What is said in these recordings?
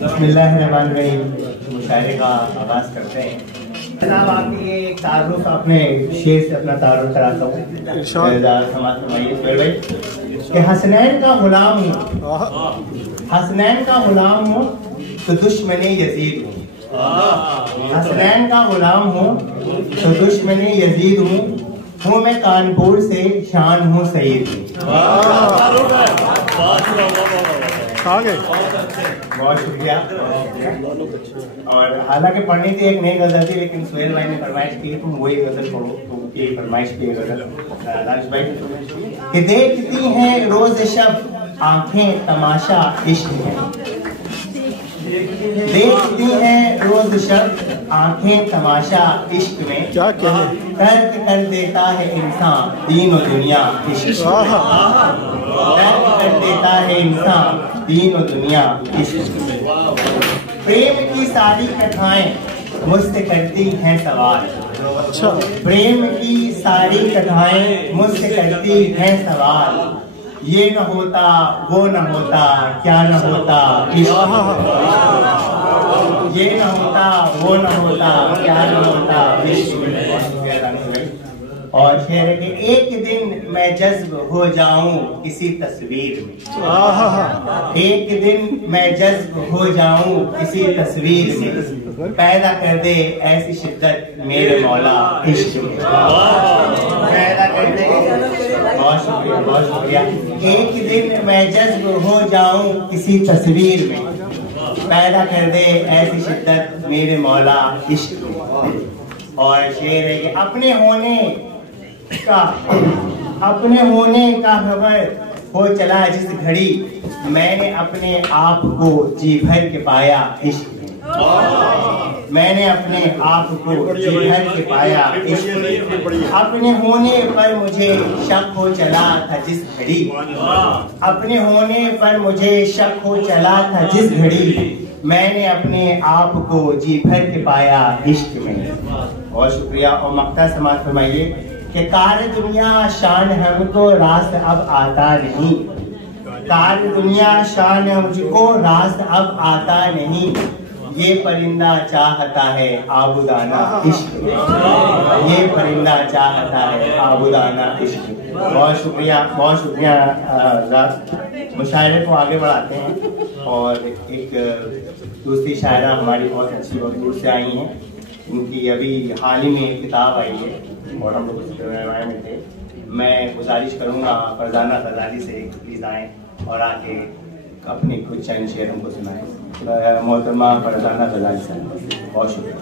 बिस्मिल्लाहिर्रहमानिर्रहीम, मुशायरे का आगाज़ करते हैं। जनाब, आपकी ये तारुफ अपने शेर से अपना तारुफ कराता हूँ। कि हसनैन का गुलाम हूँ, हसनैन का गुलाम हूँ तो दुश्मने यजीद हूँ। हसनैन का गुलाम हूँ तो दुश्मने यजीद हूँ मैं कानपुर से, शान हूँ सईद हूँ। बहुत शुक्रिया। और हालांकि पढ़नी थी एक नई गजल थी, लेकिन सुहेल भाई ने फरमाइश की तो वही गजल पढ़ो, तो उनकी फरमाइश की गजल दानिश भाई कि देखती हैं रोज शब आंखें तमाशा इश्क में, देखती हैं रोज शब आंखें तमाशा इश्क में, क्या तर्क कर देता है इंसान दीन और दुनिया इश्क में, तर्क कर देता है इंसान दीन और दुनिया इश्क में। प्रेम की सारी कथाएं मुझसे करती हैं सवाल, प्रेम की सारी कथाएं मुझसे करती हैं सवाल, ये न होता वो न होता क्या न होता इश्क, ये न होता वो न होता क्या न होता इश्क। और शेर है कि एक दिन मैं जज्ब हो जाऊं किसी तस्वीर में, एक दिन मैं जज्ब हो जाऊं किसी तस्वीर में, पैदा कर दे ऐसी शिद्दत मेरे मौला इश्क में, पैदा कर दे। बहुत शुक्रिया, बहुत शुक्रिया। एक दिन मैं जज्ब हो जाऊं किसी तस्वीर में, पैदा कर दे ऐसी शिद्दत मेरे मौला इश्क में। और शेर है कि अपने होने का खबर हो चला जिस घड़ी, मैंने अपने आप को जी भर के पाया इश्क में, मैंने अपने आप को जी भर के पाया इश्क में। अपने होने पर मुझे शक हो चला था जिस घड़ी, अपने होने पर मुझे शक हो चला था जिस घड़ी, मैंने अपने आप को जी भर के पाया इश्क में। बहुत शुक्रिया। और मक्ता समाज फरमाइए कि कार दुनिया शान हमको रास्त अब आता नहीं, कार दुनिया शान मुझको रास्त अब आता नहीं, ये परिंदा चाहता है आबुदाना इश्क, ये परिंदा चाहता है आबुदाना इश्क। बहुत शुक्रिया, बहुत शुक्रिया। मुशायरे को आगे बढ़ाते हैं और एक दूसरी शायरा हमारी बहुत अच्छी बहुत दूर से आई हैं, उनकी अभी हाल ही में एक किताब आई है और हम लोग उस में थे। मैं गुजारिश करूँगा फरजाना गजाली से प्लीज़ आएँ और आके अपने कुछ चंद शेर हमको सुनाएं। मोहतरमा फरजाना गजाली साहब, बहुत शुक्रिया।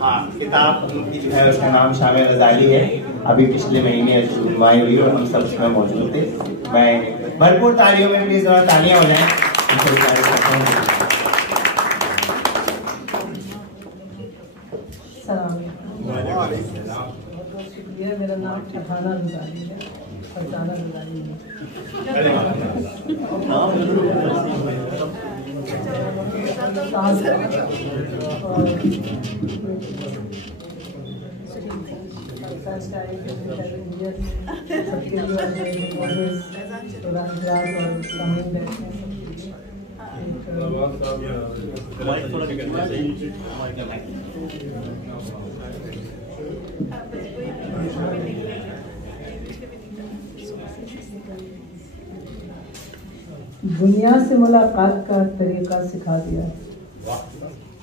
हाँ, किताब उनकी जो है उसका नाम शामिल गजाली है। अभी पिछले महीने नुमाई हुई और हम सब उसमें मौजूद थे। मैं भरपूर तालियों में प्लीज़ तालियाँ हो जाएँ। मेरा नाम फरजाना गजाली है, फरजाना गजाली है। दुनिया से मुलाकात का तरीका सिखा दिया,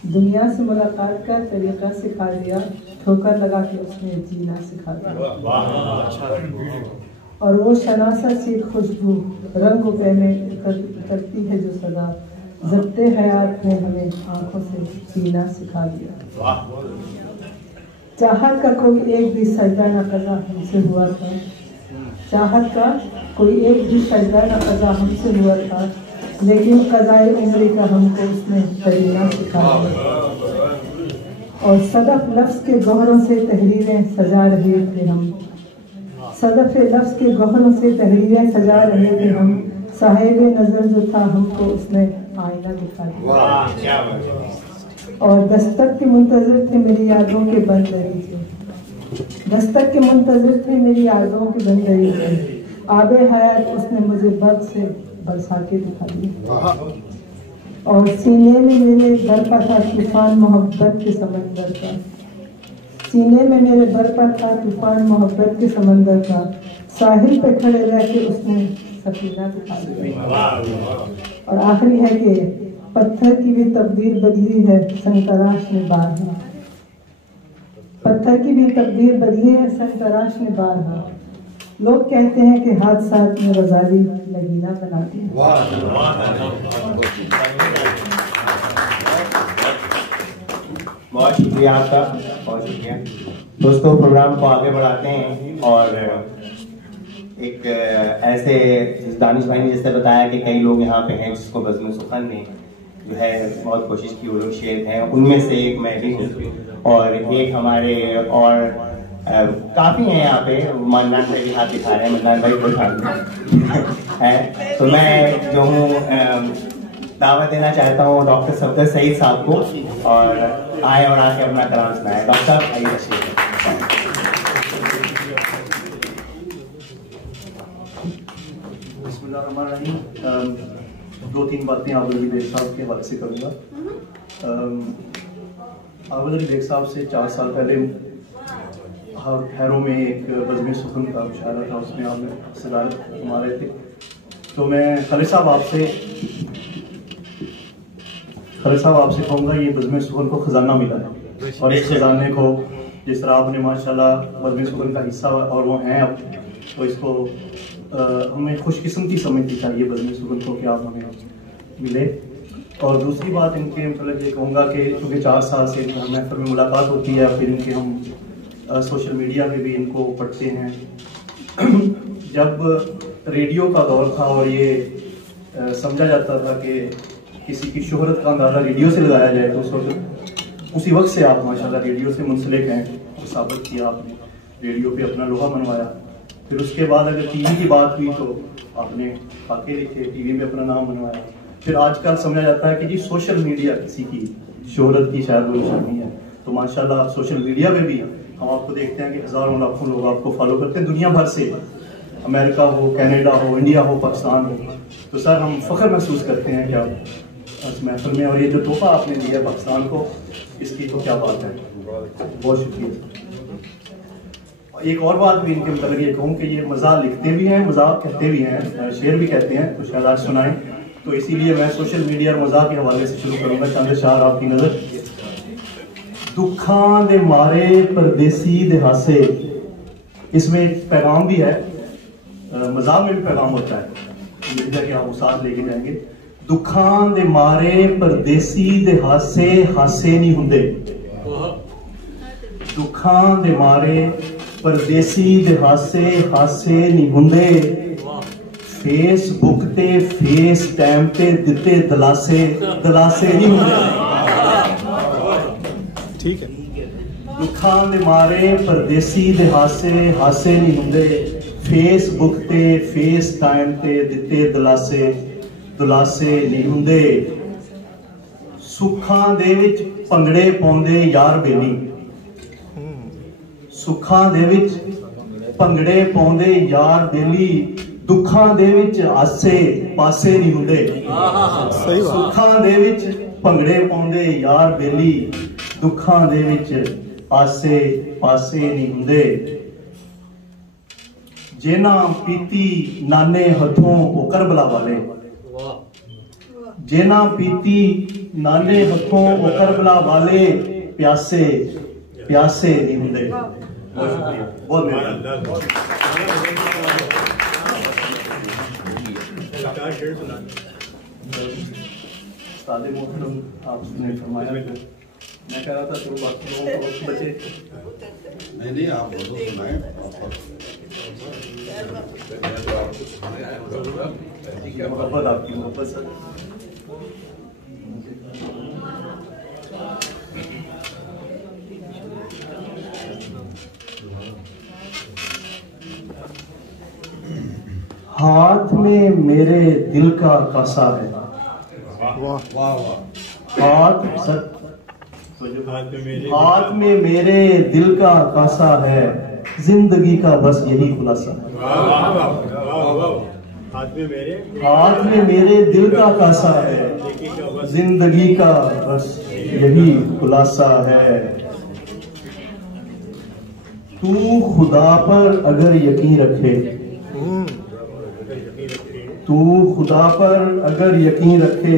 दुनिया से मुलाकात का तरीका सिखा दिया, ठोकर लगा के उसने जीना सिखा दिया। और वो शनासा सी खुशबू रंग पे में उतरती है जो सदा, ज़ब्ते हयात ने हमें आंखों से जीना सिखा दिया। चाहत का कोई एक भी सजदा न कज़ा हमसे हुआ था, चाहत का कोई एक भी सजदा न कज़ा हमसे हुआ था, लेकिन क़ज़ाए उम्री का हमको उसने तरीना सिखा दिया। और सदफ लफ्ज़ के गौहरों से तहरीरें सजा रहे थे हम, सदफ लफ्ज़ के गौहरों से तहरीरें सजा रहे थे हम, साहिब नज़र जो था हमको उसने आईना दिखा दिया। और दस्तक के मुंतज़िर थे मेरी यादों के बंदरी थे, दस्तक के मुंतज़िर थे मेरी यादों के बंदरी थे, आबे हयात उसने मुझे बद से बरसा के दिखा दिया। और सीने में मेरे बरपा था तूफान मोहब्बत के समंदर का, सीने में मेरे बरपा था तूफान मोहब्बत के समंदर का, साहिल पे खड़े रह के उसने सफीना दिखा दिया। और आखिरी है कि पत्थर की भी तकदीर बदली है संतराश ने बारहा, पत्थर की भी तकदीर बदली है संतराश ने बारहा। लोग कहते हैं कि हादसात में गजाली लगीना बनाती है। बहुत शुक्रिया आपका, बहुत शुक्रिया। दोस्तों प्रोग्राम को आगे बढ़ाते हैं और एक ऐसे दानिश भाई ने जैसे बताया कि कई लोग यहाँ पे हैं जिसको बज़्म सुखन ने जो है बहुत कोशिश की, वो लोग शेर हैं, उनमें से एक मैं भी हूँ और एक हमारे और काफी हैं यहाँ पे। मन्नान भाई भी हाथ दिखा रहे हैं, मन्नान भाई कोई हाथ है। तो मैं जो हूँ दावत देना चाहता हूँ डॉक्टर सफदर सईद साहब को, और आए और आके अपना कलाम सुनाए। डॉक्टर साहब आइए तशरीफ। बिस्मिल्लाहिर्रहमानिर्रहीम। दो तीन बातें आबद अली बेग साहब के हवाले से करूँगा। आबद अली बेग साहब से 4 साल पहले खैरों में एक बज़्म सुखन का मुशायरा था, उसमें आप सदारत फरमा रहे थे। तो मैं खालिद साहब आपसे कहूँगा ये बज़्म सुखन को ख़जाना मिला है, और इस ख़जाने को जिस तरह आपने माशाल्लाह बज़्म सुखन का हिस्सा और वो हैं अब, तो इसको हमें खुशकिस्मती समझनी चाहिए बज़्म सुखन को कि आप हमें मिले। और दूसरी बात इनके मतलब ये कहूँगा कि क्योंकि 4 साल से महफिल में मुलाकात होती है, फिर इनके हम सोशल मीडिया पे भी इनको पढ़ते हैं। जब रेडियो का दौर था और ये समझा जाता था कि किसी की शोहरत का अंदाज़ा रेडियो से लगाया जाए, तो उसी वक्त से आप माशाल्लाह रेडियो से मुंसलिक हैं और साबित किया आपने, रेडियो पे अपना लोहा मनवाया। फिर उसके बाद अगर टीवी की बात हुई तो आपने खाके लिखे, टीवी में अपना नाम बनवाया। फिर आजकल समझा जाता है कि जी सोशल मीडिया किसी की शोहरत की शायद वो निशानी है, तो माशाल्लाह सोशल मीडिया में भी हम आपको देखते हैं कि हज़ारों लाखों लोग आपको फॉलो करते हैं दुनिया भर से, अमेरिका हो, कनाडा हो, इंडिया हो, पाकिस्तान हो। तो सर हम फ़ख्र महसूस करते हैं कि आप इस महफिल में, और ये जो तोहफा आपने दिया है पाकिस्तान को, इसकी तो क्या बात है, बहुत शुक्रिया। एक और बात भी इनके मतलब ये कहूँ कि ये मज़ाक लिखते भी हैं, मज़ाक कहते भी हैं, शेर भी कहते हैं, तो शायद आज सुनाएं। तो इसीलिए मैं सोशल मीडिया और मज़ाक के हवाले से शुरू करूँगा। चंद शार आपकी नज़र। दुखां दे मारे परदेसी दे हासे, इसमें एक पैगाम भी है, मज़ाक में भी पैगाम होता है, मीडिया के आप साथ लेके जाएंगे। दुखां दे मारे परदेसी दे हासे, हासे नहीं हुंदे। दुखां दे मारे परदेसी दे हासे, हासे नहीं हुंदे। फेसबुक ते फेस टाइम ते दिते दलासे, दलासे नहीं हुंदे। ठीक है। दुखां दे मारे परदेसी दे हासे, हासे नहीं हुंदे। फेसबुक ते फेस टाइम ते दिते दलासे, दलासे नहीं हुंदे। सुखां दे विच भंगड़े पाउंदे यार बेली, सुखां दे विच भंगड़े पाउंदे यार बेली। दुखां दे विच आसे पासे नहीं हुंदे। सुखां दे विच भंगड़े पाउंदे यार बेली, दुखां दे विच आसे पासे नहीं हुंदे। जेना पीती नाने हथों ओ करबला वाले, जेना पीती नाने हथों ओ करबला वाले। प्यासे प्यासे नहीं हुंदे। बहुत शुक्रिया, बहुत मेहरबानी। आपने फरमाया, मैं कह रहा था तो बाकी लोगों को बचे नहीं आप सुनाएं। मोहब्बत आपकी मोहब्बत सर। हाथ में मेरे दिल का कासा है। हाथ में मेरे दिल का कासा है, जिंदगी का बस यही खुलासा है। हाथ में मेरे दिल का कासा है, जिंदगी का बस यही खुलासा है। तू खुदा पर अगर यकीन रखे, तू खुदा पर अगर यकीन रखे,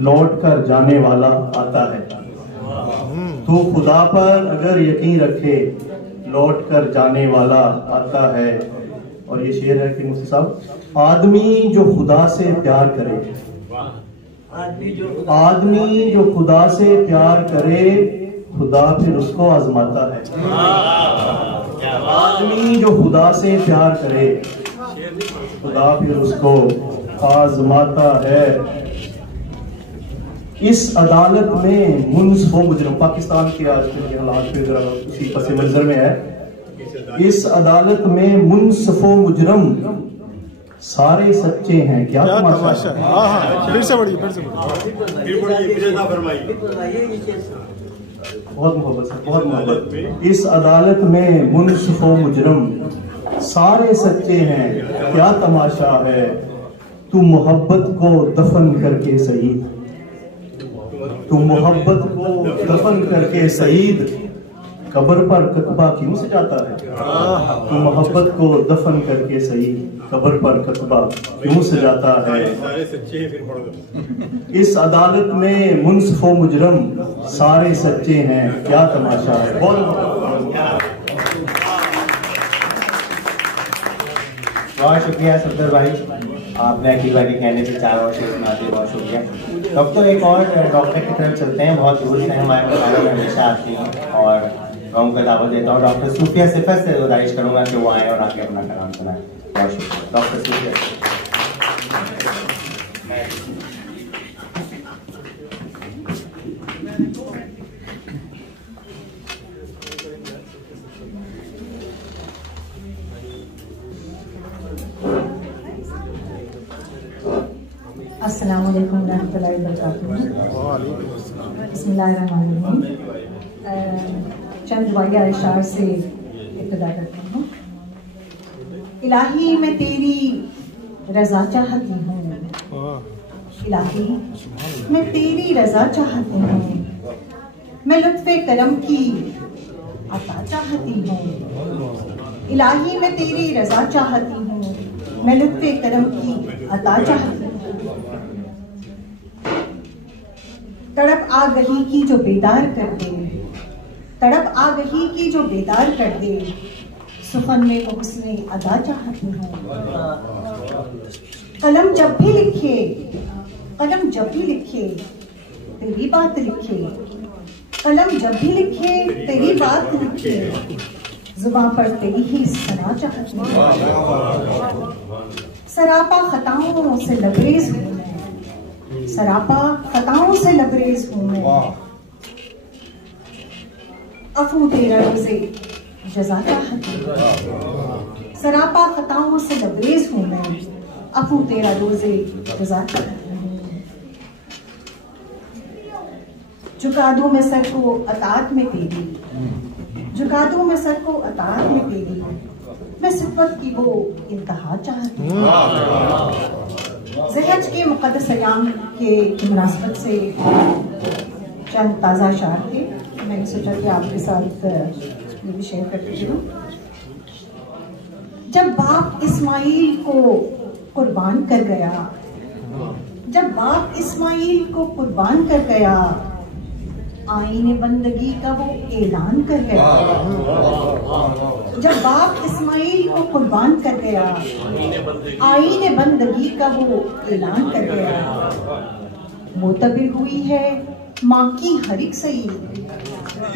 लौट कर जाने वाला आता है। तू खुदा पर अगर यकीन रखे, लौट कर जाने वाला आता है। और ये शेर है कि मुफ्ती साहब, आदमी जो खुदा से प्यार करे, आदमी जो खुदा से प्यार करे, खुदा फिर उसको आजमाता है। आदमी जो खुदा से प्यार करे, खुदा फिर उसको आजमाता है। इस अदालत में मुंसफ मुजरम, पाकिस्तान के आजकल के हालात पे जरा उसी पस मंजर में है, इस अदालत में मुंसफ मुजरम सारे सच्चे हैं। क्या तमाशा है। फिर से बढ़िए, बहुत मोहब्बत से, बहुत मोहब्बत। इस अदालत में मुंसफ मुजरम सारे सच्चे हैं। क्या तमाशा है। तू मोहब्बत को दफन करके शहीद, तू मोहब्बत को दफन करके शहीद, कब्र पर कतबा क्यों सजाता है। तू मोहब्बत को दफन करके शहीद, कब्र पर कतबा क्यों सजाता है। इस अदालत में मुंसफ मुजरम सारे सच्चे हैं। क्या तमाशा है। बहुत शुक्रिया सफदर भाई, आपने अकील भाई के कहने से 4 और शेर सुनाते, बहुत शुक्रिया। डॉक्टर एक और डॉक्टर की तरफ चलते हैं, बहुत दूर से हमारे बताने में हमेशा आती हैं और मैं उनका दावा देता हूँ। डॉक्टर सूफिया सिफत से गुजारिश करूंगा कि वो आए और आके अपना कलाम सुनाए। बहुत शुक्रिया डॉक्टर सूफिया। अस्सलाम वालेकुम रहमतुल्लाहि व बरकातुहू। बिस्मिल्लाहिर्रहमानिर्रहीम। चंद वाक़या इशार से इब्तिदा करती हूँ। इलाही मैं तेरी रज़ा चाहती हूँ, इलाही मैं तेरी रज़ा चाहती हूँ, मैं लुत्फ़े करम की अता चाहती हूँ। इलाही मैं तेरी रज़ा चाहती हूँ, मैं लुत्फ़े करम की अता चाहती हूँ। तड़प आ गही की जो बेदार कर दे, तड़प आ गही की जो बेदार कर दे, सुखन में हुस्ने अदा चाहती हूँ। कलम जब भी लिखे, कलम जब भी लिखे तेरी बात लिखे, कलम जब भी लिखे तेरी बात लिखे, जुबान पर तेरी ही सना चाहती हूँ। सरापा खताओं से लबरेज हूँ मैं, सरापा खताओं से लबरेज हूँ मैं, अफू तेरा रोज़े जज़ा चाहती हूँ। सरापा खताओं से लबरेज हूँ मैं, अफू तेरा रोज़े जज़ा चाहती हूँ। झुका दूं मैं सर को अताअत में तेरी, झुका दूं मैं सर को अताअत में तेरी, मैं सिफ़त की वो इंतहा चाहती हूँ। ज़हज के मुक़द्दस अयाम के मुनासबत से चंद ताज़ा अशार थे, मैंने सोचा कि आपके साथ ये भी शेयर करती हूँ। जब बाप इस्माइल को कुर्बान कर गया, जब बाप इस्माइल को कुर्बान कर गया, आईने बंदगी का वो ऐलान कर गया। जब बाप इस्माइल को कुर्बान कर गया, आईने बंदगी का वो ऐलान कर गया। मोतबिर हुई है माँ की हर एक सईद,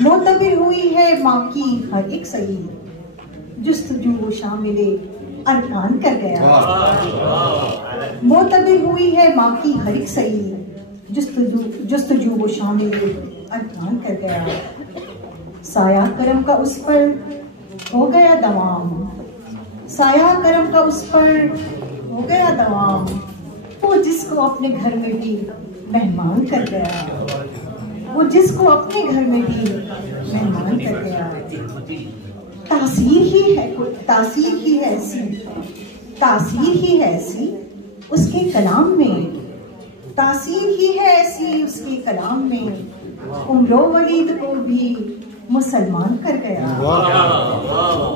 मोतबिर हुई है माँ की हर एक सईद, जुस्तजू वो शामिले अरकान कर गया। मोतबिर हुई है माँ की हर एक सईद, जुस्तजू वो शामिले अरकान कर गया। साया करम का उस पर हो गया दवाम, साया करम का उस पर हो गया दवाम, वो जिसको अपने घर में भी मेहमान कर गया, वो जिसको अपने घर में भी मेहमान कर गया। तासीर ही है, तासीर ही है ऐसी, तासीर ही है ऐसी उसके कलाम में, तासीर ही है ऐसी उसके कलाम में, उमरो वलीद को भी मुसलमान कर गया।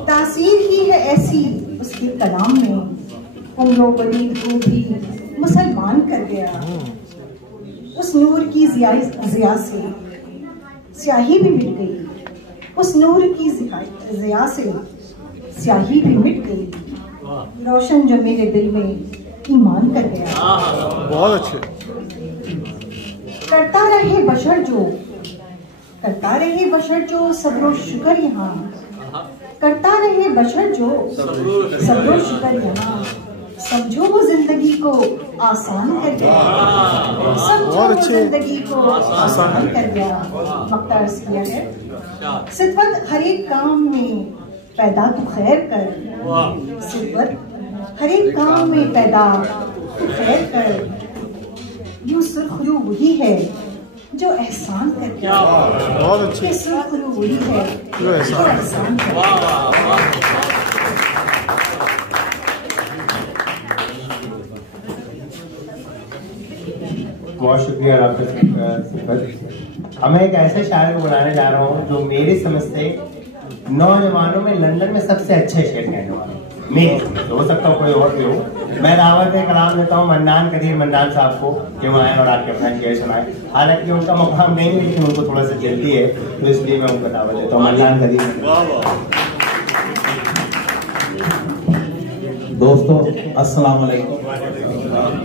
तासीर ही है ऐसी उसके कलाम में, उमरो वलीद को भी मुसलमान कर गया। उस नूर की ज़िया से स्याही भी मिट गई, उस नूर की ज़िया से स्याही भी मिट गई। रोशन जो मेरे दिल में ईमान कर गया। बहुत अच्छे। करता रहे बशर जो, करता रहे बशर जो सब्रो शुक्र यहाँ, करता रहे बशर जो सब्रो शुक्र यहाँ। समझो वो जिंदगी को आसान कर गया, समझो वो जिंदगी को आसान कर गया। मक्ता अर्ज किया है, सिद्वत हर एक काम में पैदा तो खैर कर, सिद्वत हर एक काम में पैदा तो खैर कर। यूं सुर्खरू वही है जो एहसान कर गया। बहुत अच्छे। सुर्खरू वही है जो एहसान कर गया। बहुत शुक्रिया डॉक्टर। मैं एक ऐसे शायर को बुलाने जा रहा हूँ जो मेरी समझ से नौजवानों में लंदन में सबसे अच्छे शेर कहने वाले, मेरी समझ हो सकता हूँ कोई और भी हो। मैं दावत कलाम देता हूँ मन्नान कदीर मन्नान साहब को कि वो आए और आके अपना शेर सुनाए। हालांकि उनका मुकाम नहीं है लेकिन उनको थोड़ा सा जल्दी है, तो इसलिए मैं उनको दावत देता हूँ। मन्नान कदीर। दोस्तों अस्सलाम वालेकुम।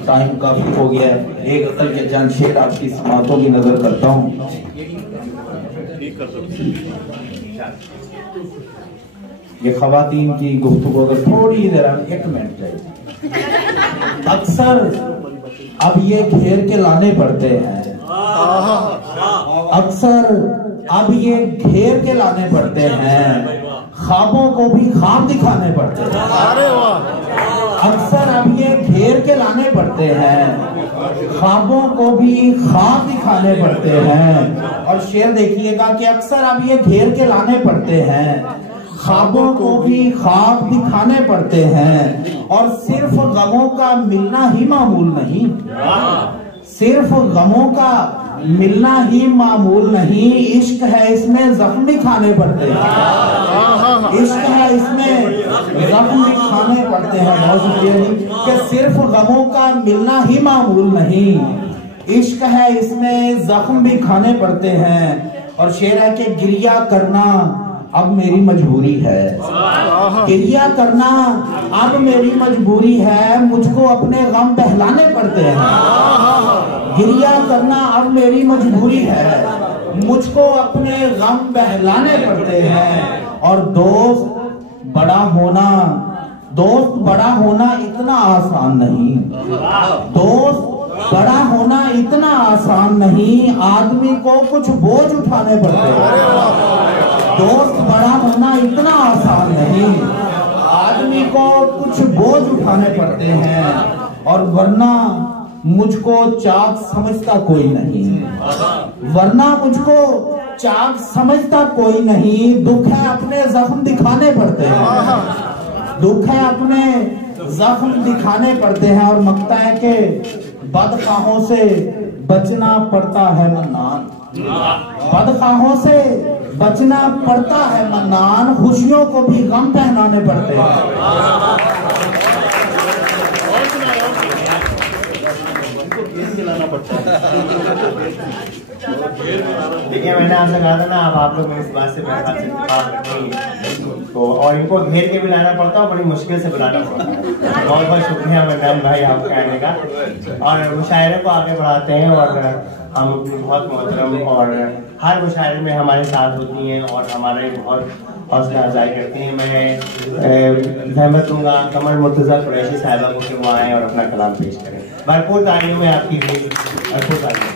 टाइम काफी हो गया है, एक अकल के चंद शेर आपकी समातों की नजर करता हूँ। ये खवातीन की गुफ्तगू अगर थोड़ी देर, 1 मिनट चाहिए। अक्सर अब ये घेर के लाने पड़ते हैं, अक्सर अब ये घेर के लाने पड़ते हैं, ख्वाबों को भी ख्वाब दिखाने पड़ते हैं। अरे वाह। अक्सर अब ये घेर के लाने पड़ते हैं, ख्वाबों को भी ख्वाब दिखाने पड़ते हैं। और शेर देखिएगा कि अक्सर अब ये घेर के लाने पड़ते हैं, ख्वाबों को भी ख्वाब दिखाने पड़ते हैं। और सिर्फ गमों का मिलना ही मामूल नहीं, सिर्फ गमों का मिलना ही मामूल नहीं, इश्क है इसमें जख्म भी खाने पड़ते हैं, इश्क है इसमें जख्म भी खाने पड़ते हैं। बहुत शुक्रिया जी। कि सिर्फ गमों का मिलना ही मामूल नहीं, इश्क है इसमें जख्म भी खाने पड़ते हैं। और शेर है कि गिरिया करना अब मेरी मजबूरी है, गिरिया करना अब मेरी मजबूरी है, मुझको अपने गम बहलाने पड़ते हैं। गिरिया करना अब मेरी मजबूरी है, मुझको अपने गम बहलाने पड़ते हैं। और दोस्त बड़ा होना इतना आसान नहीं, दोस्त बड़ा होना इतना आसान नहीं, आदमी को कुछ बोझ उठाने पड़ते हैं। दोस्त बड़ा होना इतना आसान नहीं, आदमी को कुछ बोझ उठाने पड़ते हैं। और वरना मुझको चाक समझता कोई नहीं, वरना मुझको चाक समझता कोई नहीं। दुख है अपने जख्म दिखाने पड़ते हैं, दुख है अपने जख्म दिखाने पड़ते हैं। और मकता है कि बदखाहों से बचना पड़ता है मन्नान, बदखाहों से बचना पड़ता है मन्नान, खुशियों को भी गम पहनाने पड़ते हैं। देखिए मैंने आपसे कहा था ना, अब आप लोग इस बात से मेरे ख्याल से इत्तेफाक रखेंगे तो, और इनको घेर के भी लाना पड़ता है, बड़ी मुश्किल से बुलाना पड़ता है। बहुत बहुत शुक्रिया मन्नान भाई आपका कहने का। और मुशायरे को आगे बढ़ाते हैं और हम बहुत मोहतरम और हर मुशायरे में हमारे साथ होती हैं और हमारे बहुत हौसला अफजाई करती हैं। मैं जहमत दूंगा कमर मुर्तज़ा कुरैशी साहिबा को कि वो आए और अपना कलाम पेश करें। भरपूर तालियों में आपकी भरपूर तालियों।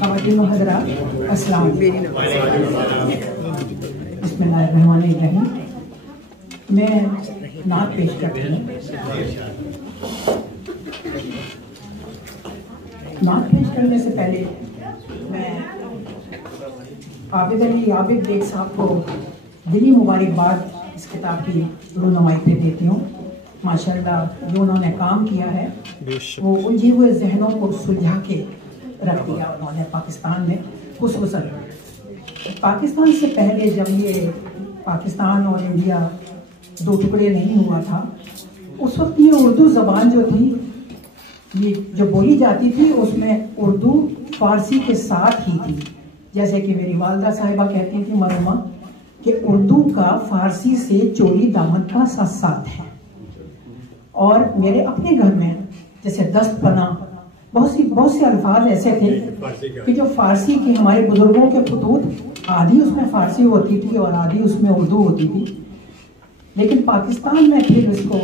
ख़वातीन व हज़रात, अस्सलाम वालेकुम। बिस्मिल्लाहिर्रहमानिर्रहीम। मैं नात पेश करती हूँ। नात पेश करने से पहले मैं आबिद अली आबिद बेग साहब को दिली मुबारकबाद इस किताब की रूनुमाई पे देती हूँ। माशाल्लाह जो उन्होंने काम किया है वो उलझे हुए जहनों को सुलझा के रख दिया उन्होंने पाकिस्तान में। खुसूसन पाकिस्तान से पहले जब ये पाकिस्तान और इंडिया दो टुकड़े नहीं हुआ था, उस वक्त ये उर्दू ज़बान जो थी, ये जो बोली जाती थी, उसमें उर्दू फारसी के साथ ही थी। जैसे कि मेरी वालदा साहिबा कहती थी मरहूमा कि उर्दू का फारसी से चोली दामन का साथ साथ है। और मेरे अपने घर में जैसे दस्तपना, बहुत से अल्फाज ऐसे थे कि जो फारसी की हमारे बुजुर्गों के खतूत आधी उसमें फारसी होती थी और आधी उसमें उर्दू होती थी। लेकिन पाकिस्तान में फिर इसको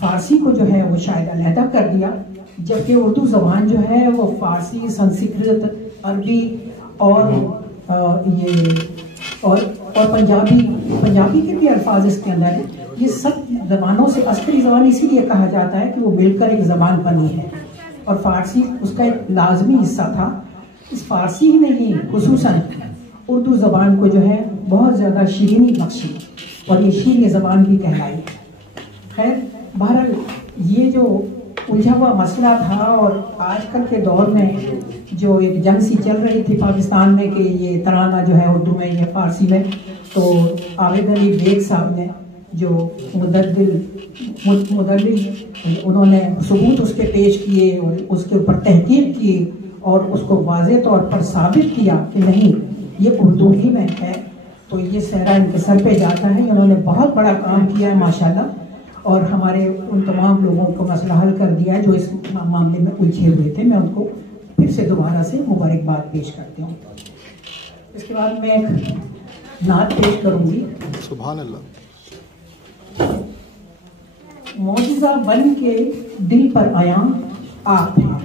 फारसी को जो है वो शायद अलहदा कर दिया, जबकि उर्दू ज़बान जो है वो फारसी, संस्कृत, अरबी और पंजाबी के भी अल्फाज इसके अंदर है। ये सब ज़बानों से अस्करी ज़बान इसीलिए कहा जाता है कि वो मिलकर एक ज़बान बनी है और फारसी उसका एक लाजमी हिस्सा था। इस फारसी ही नहीं, खुसूसन उर्दू ज़बान को जो है बहुत ज़्यादा शीरीनी बख्शी और ये शीरीनी ज़बान भी कहलाई। खैर बहरहाल ये जो उलझा हुआ मसला था और आजकल के दौर में जो एक जंग सी चल रही थी पाकिस्तान में कि ये तराना जो है उर्दू में या फारसी में, तो आबिद अली बेग साहब ने जो मुदल्लिल उन्होंने सबूत उसके पेश किए और उसके ऊपर तहकीक की और उसको वाज़े तौर पर साबित किया कि नहीं ये उर्दू ही में है, तो ये सहरा इनके सर पे जाता है। इन्होंने बहुत बड़ा काम किया है माशाल्लाह और हमारे उन तमाम लोगों को मसला हल कर दिया है जो इस मामले में उलझे हुए थे। मैं उनको फिर से दोबारा से मुबारकबाद पेश करती हूँ। इसके बाद मैं एक नात पेश करूँगी। सुभान अल्लाह। मौजिज़ा बन के दिल पर आया आप हैं,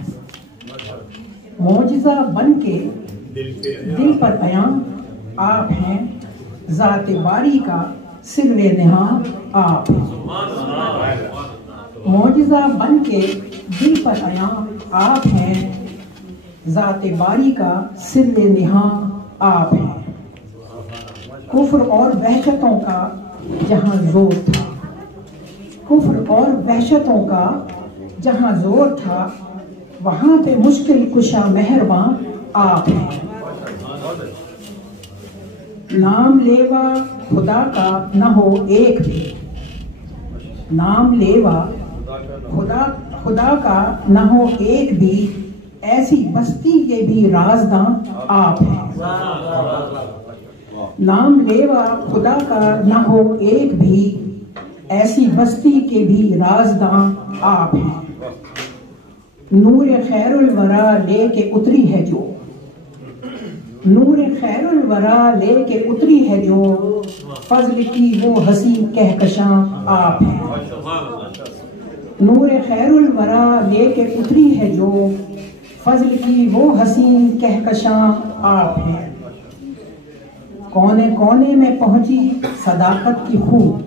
मौजिज़ा बन के दिल पर आया आप हैं, ज़ात बारी का सिर्रे नेहा आप हैं। मौजिज़ा बन के दिल पर आया आप हैं, ज़ात बारी का सिर्रे नेहा आप हैं। कुफ्र और वहशतों का जहाँ जोर था, कुफ्र और वहशतों का जहाँ जोर था, वहाँ पे मुश्किल कुशा मेहरबान आप हैं। नाम लेवा खुदा का न हो एक भी, नाम लेवा खुदा का न हो एक भी, ऐसी बस्ती के भी राजदां आप हैं। नाम लेवा खुदा का न हो एक भी, ऐसी बस्ती के भी राजदां आप हैं। नूर खैरुल वरा लेके उतरी है जो, नूर खैरुल वरा लेके उतरी है जो, फजल की वो हसी कहकशां आप हैं। नूर खैरुल वरा लेके उतरी है जो, फजल की वो हसी कहकशां आप हैं। कोने कोने में पहुंची सदाकत की खूब,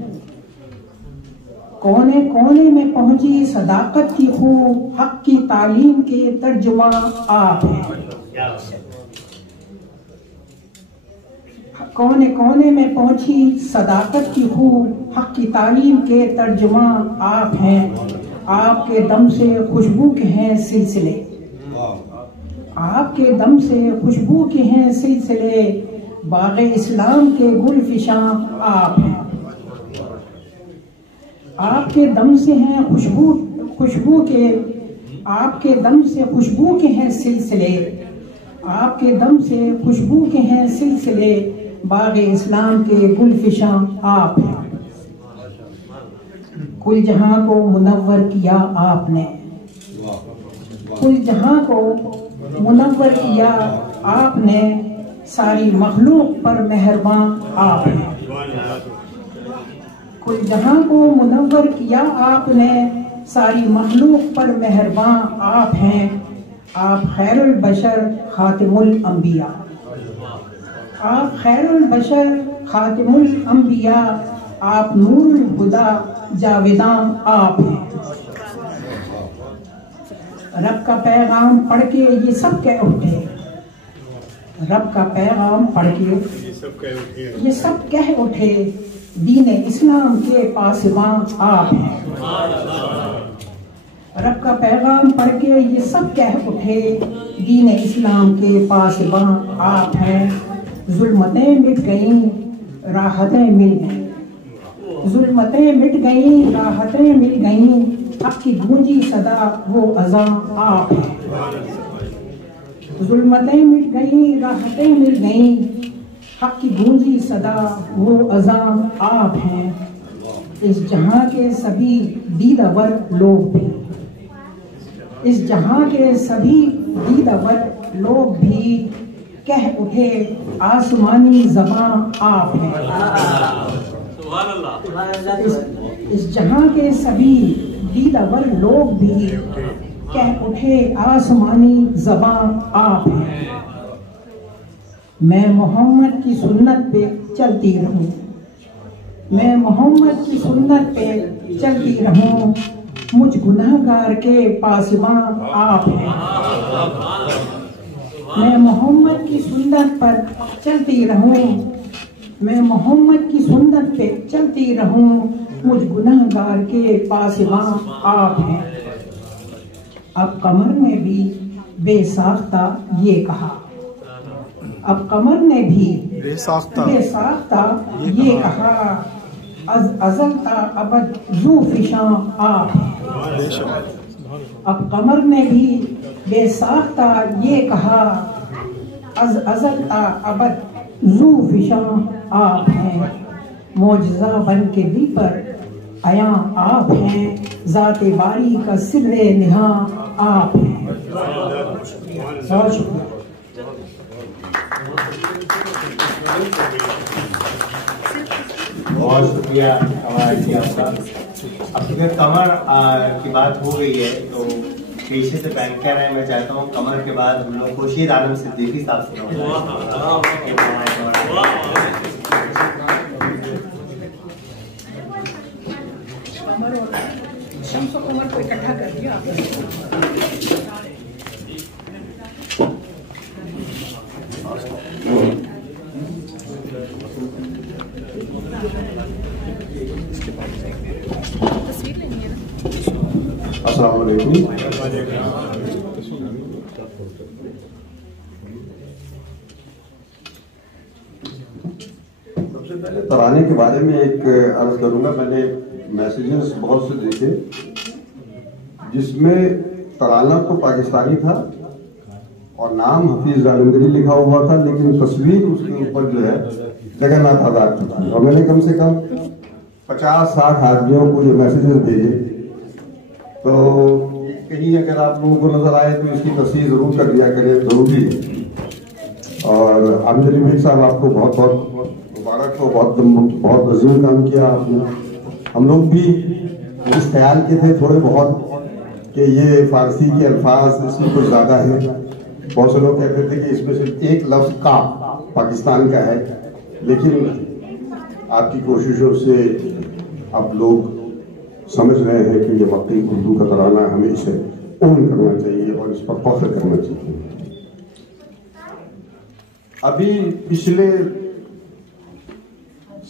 कोने कोने में पहुंची सदाकत की खूब, हक की तालीम के तर्जुमा आप हैं। कोने कोने में पहुंची सदाकत की खूब, हक की तालीम के तर्जुमा आप हैं। आपके दम से खुशबू के हैं सिलसिले, आपके दम से खुशबू के हैं सिलसिले, बाग़े इस्लाम के गुलफिशां आप हैं। आपके दम से हैं खुशबू के, आपके दम से खुशबू के हैं सिलसिले, आपके दम से खुशबू के हैं सिलसिले, बाग़े इस्लाम के गुलफिशां आप हैं। कुल जहां को मुनव्वर किया आपने, कुल जहां को मुनव्वर किया आपने, सारी मखलूक पर मेहरबान आप हैं। कुल जहां को मुनव्वर किया आपने, सारी मखलूक पर मेहरबान आप हैं। आप खैरुल बशर खातिमुल अंबिया, आप खैरुल बशर खातिमुल अंबिया, आप नूरुल हुदा जावेदां आप हैं। रब का पैगाम पढ़ के ये सब कह उठे, रब का पैगाम पढ़ के ये सब कह उठे, दीन इस्लाम के पासबां आप हैं। रब का पैगाम पढ़ के ये सब कह उठे, दीन इस्लाम के पासबां आप हैं। जुल्मतें मिट गईं, राहतें मिल गईं। जुल्मतें मिट गईं, राहतें मिल गईं, आपकी गूंजी सदा वो अज़ां आप हैं। जुल्मतें मिट गईं, राहतें मिल गईं, हक की गूंजी सदा वो अज़ां आप हैं। इस जहां के सभी दीदावर लोग भी, इस जहां के सभी दीदावर लोग भी कह उठे, आसमानी ज़बां आप हैं। इस जहां के सभी दीदावर लोग भी कह उठे, आसमानी ज़बां आप हैं। मैं मोहम्मद की सुन्नत पे चलती रहूं, मैं मोहम्मद की सुन्नत पे चलती रहूं, मुझ गुनाहगार के पासबां आप हैं। मैं मोहम्मद की सुन्नत पर चलती रहूं, मैं मोहम्मद की सुन्नत पे चलती रहूं, मुझ गुनाहगार के पासबां आप हैं। अब कमर ने भी बेसाख्ता ये कहा, अब कमर ने भी बेसाख्ता ये कहा, अज़ल ता अबद ज़ू फिशां आप हैं। अब कमर ने भी बेसाख्ता ये कहा, अज़ल ता अबद ज़ू फिशां आप हैं। मौजज़ा बन के दिल पर आया आप हैं, ज़ाते बारी का सिर्रे निहा आप हैं। बहुत शुक्रिया। बहुत शुक्रिया कमर जी आपका। अब फिर कमर की बात हो गई है तो पेशे से बैंक क्या रहे, मैं चाहता हूँ कमर के बाद हम लोग खुर्शीद आलम सिद्दीकी साहब से कमर को इकट्ठा कर दिया अस्सलाम वालेकुम। सबसे पहले तराने के बारे में एक अर्ज करूंगा। मैंने मैसेजेस बहुत से देखे जिसमें तराना तो पाकिस्तानी था और नाम हफीज आलमगीरी लिखा हुआ था, लेकिन तस्वीर उसके ऊपर जो है जगन्नाथ आजाद की थी। और मैंने कम से कम 50-60 आदमियों को ये मैसेजेस भेजे, तो कहीं अगर आप लोगों को नजर आए तो इसकी तस्वीर जरूर कर दिया करें, जरूरी है। और आमिर अली बेग साहब आपको बहुत बहुत मुबारक हो, बहुत अजीम काम किया आपने। हम लोग भी इस ख्याल के थे थोड़े बहुत कि ये फारसी के अल्फाज इसमें कुछ ज्यादा है। बहुत से लोग कहते थे कि इसमें सिर्फ एक लफ्ज का पाकिस्तान का है, लेकिन आपकी कोशिशों से अब लोग समझ रहे हैं कि ये मक्की उर्दू का तराना हमें इसे ओन करना चाहिए और इस पर फख्र करना चाहिए। अभी पिछले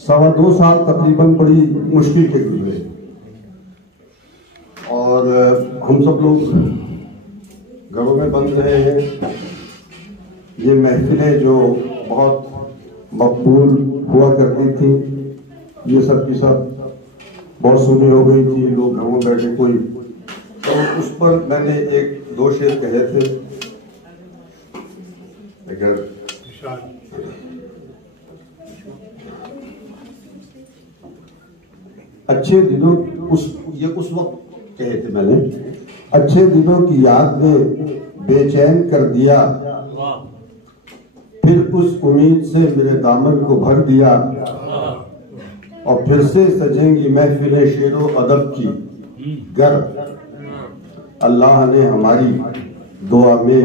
2.25 साल तकरीबन बड़ी मुश्किल के गुजरे और हम सब लोग घरों में बंद रहे हैं। ये महफिलें जो बहुत मकबूल हुआ करती थी, ये सब की सब बहुत सुनी हो गई थी, लोग घरों में बैठे कोई, तो उस पर मैंने 1-2 शेर कहे थे। अगर अच्छे दिनों उस वक्त कहे थे मैंने, अच्छे दिनों की याद ने बेचैन कर दिया, फिर उस उम्मीद से मेरे दामन को भर दिया, और फिर से सजेंगी महफिले शेरो अदब की गर अल्लाह ने हमारी दुआ में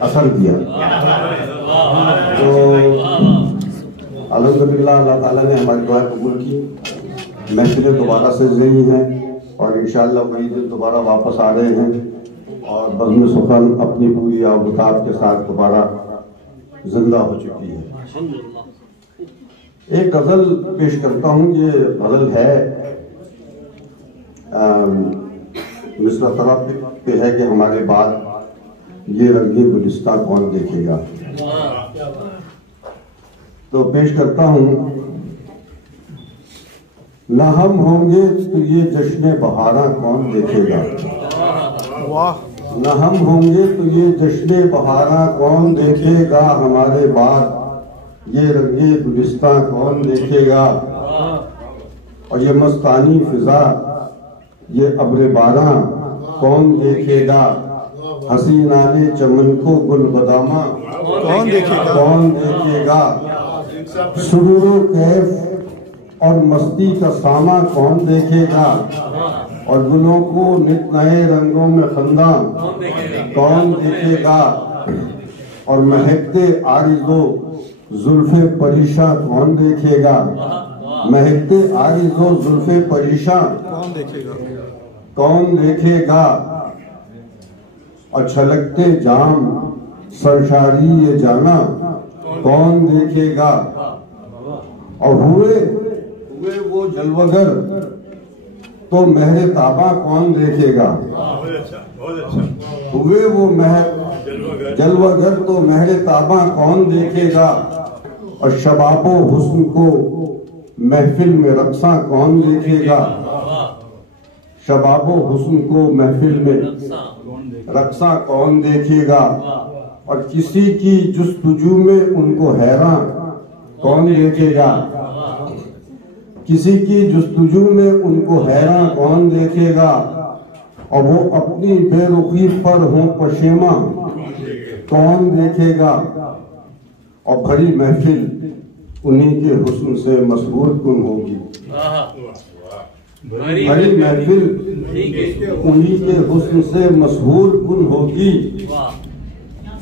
असर दिया। तो अल्हम्दुलिल्लाह अल्लाह ताला ने हमारी दुआ कबूल की, महफिलें दोबारा सज रही हैं और इंशाअल्लाह वही दिन दोबारा वापस आ रहे हैं और बज़्म सुखन अपनी पूरी आवताब के साथ दोबारा जिंदा हो चुकी है। एक गजल पेश करता हूं। ये गजल है मिसरा तरफ पे है कि हमारे बाद ये रंगी गुलिस्तां कौन देखेगा। तो पेश करता हूं। न हम होंगे तो ये जश्न बहारा कौन देखेगा। वाह। न हम होंगे तो ये जश्न बहारा कौन देखेगा, हमारे बाद ये रंगे गुलिस्तां कौन देखेगा। और ये मस्तानी फिजा, ये अब्र बारां कौन देखेगा। हसीनाने चमन को गुल बदामा कौन देखेगा, कौन देखेगा। सुरूर कैफ और मस्ती का सामा कौन देखेगा। और गुलों को नित नए रंगों में खंदा कौन देखेगा। और महकते आरिज़ो जुल्फे परीशा कौन देखेगा। महकते आरिज़ो जुल्फे परीशा कौन देखेगा, कौन देखेगा। और छलकते जाम सरशारी ये जाना कौन देखेगा। और हुए वो जलवगर तो महरे ताबा कौन देखेगा। हुए वो जलवगर तो महरे ताबा कौन देखेगा। और शबाबो हुस्न को महफिल में रक्सा कौन देखेगा। शबाबो हुस्न को महफिल में रक्सा कौन देखेगा। और किसी की जुस्तजू में उनको हैरान कौन देखेगा। किसी की जुस्तजू में उनको हैरान कौन देखेगा। और वो अपनी बेरुखी पर हो पशेमा कौन देखेगा। और भरी महफिल उन्हीं के हुस्न से मसरूर कुन होगी। भरी महफिल उन्हीं के हुस्न से मशहूर कुन होगी।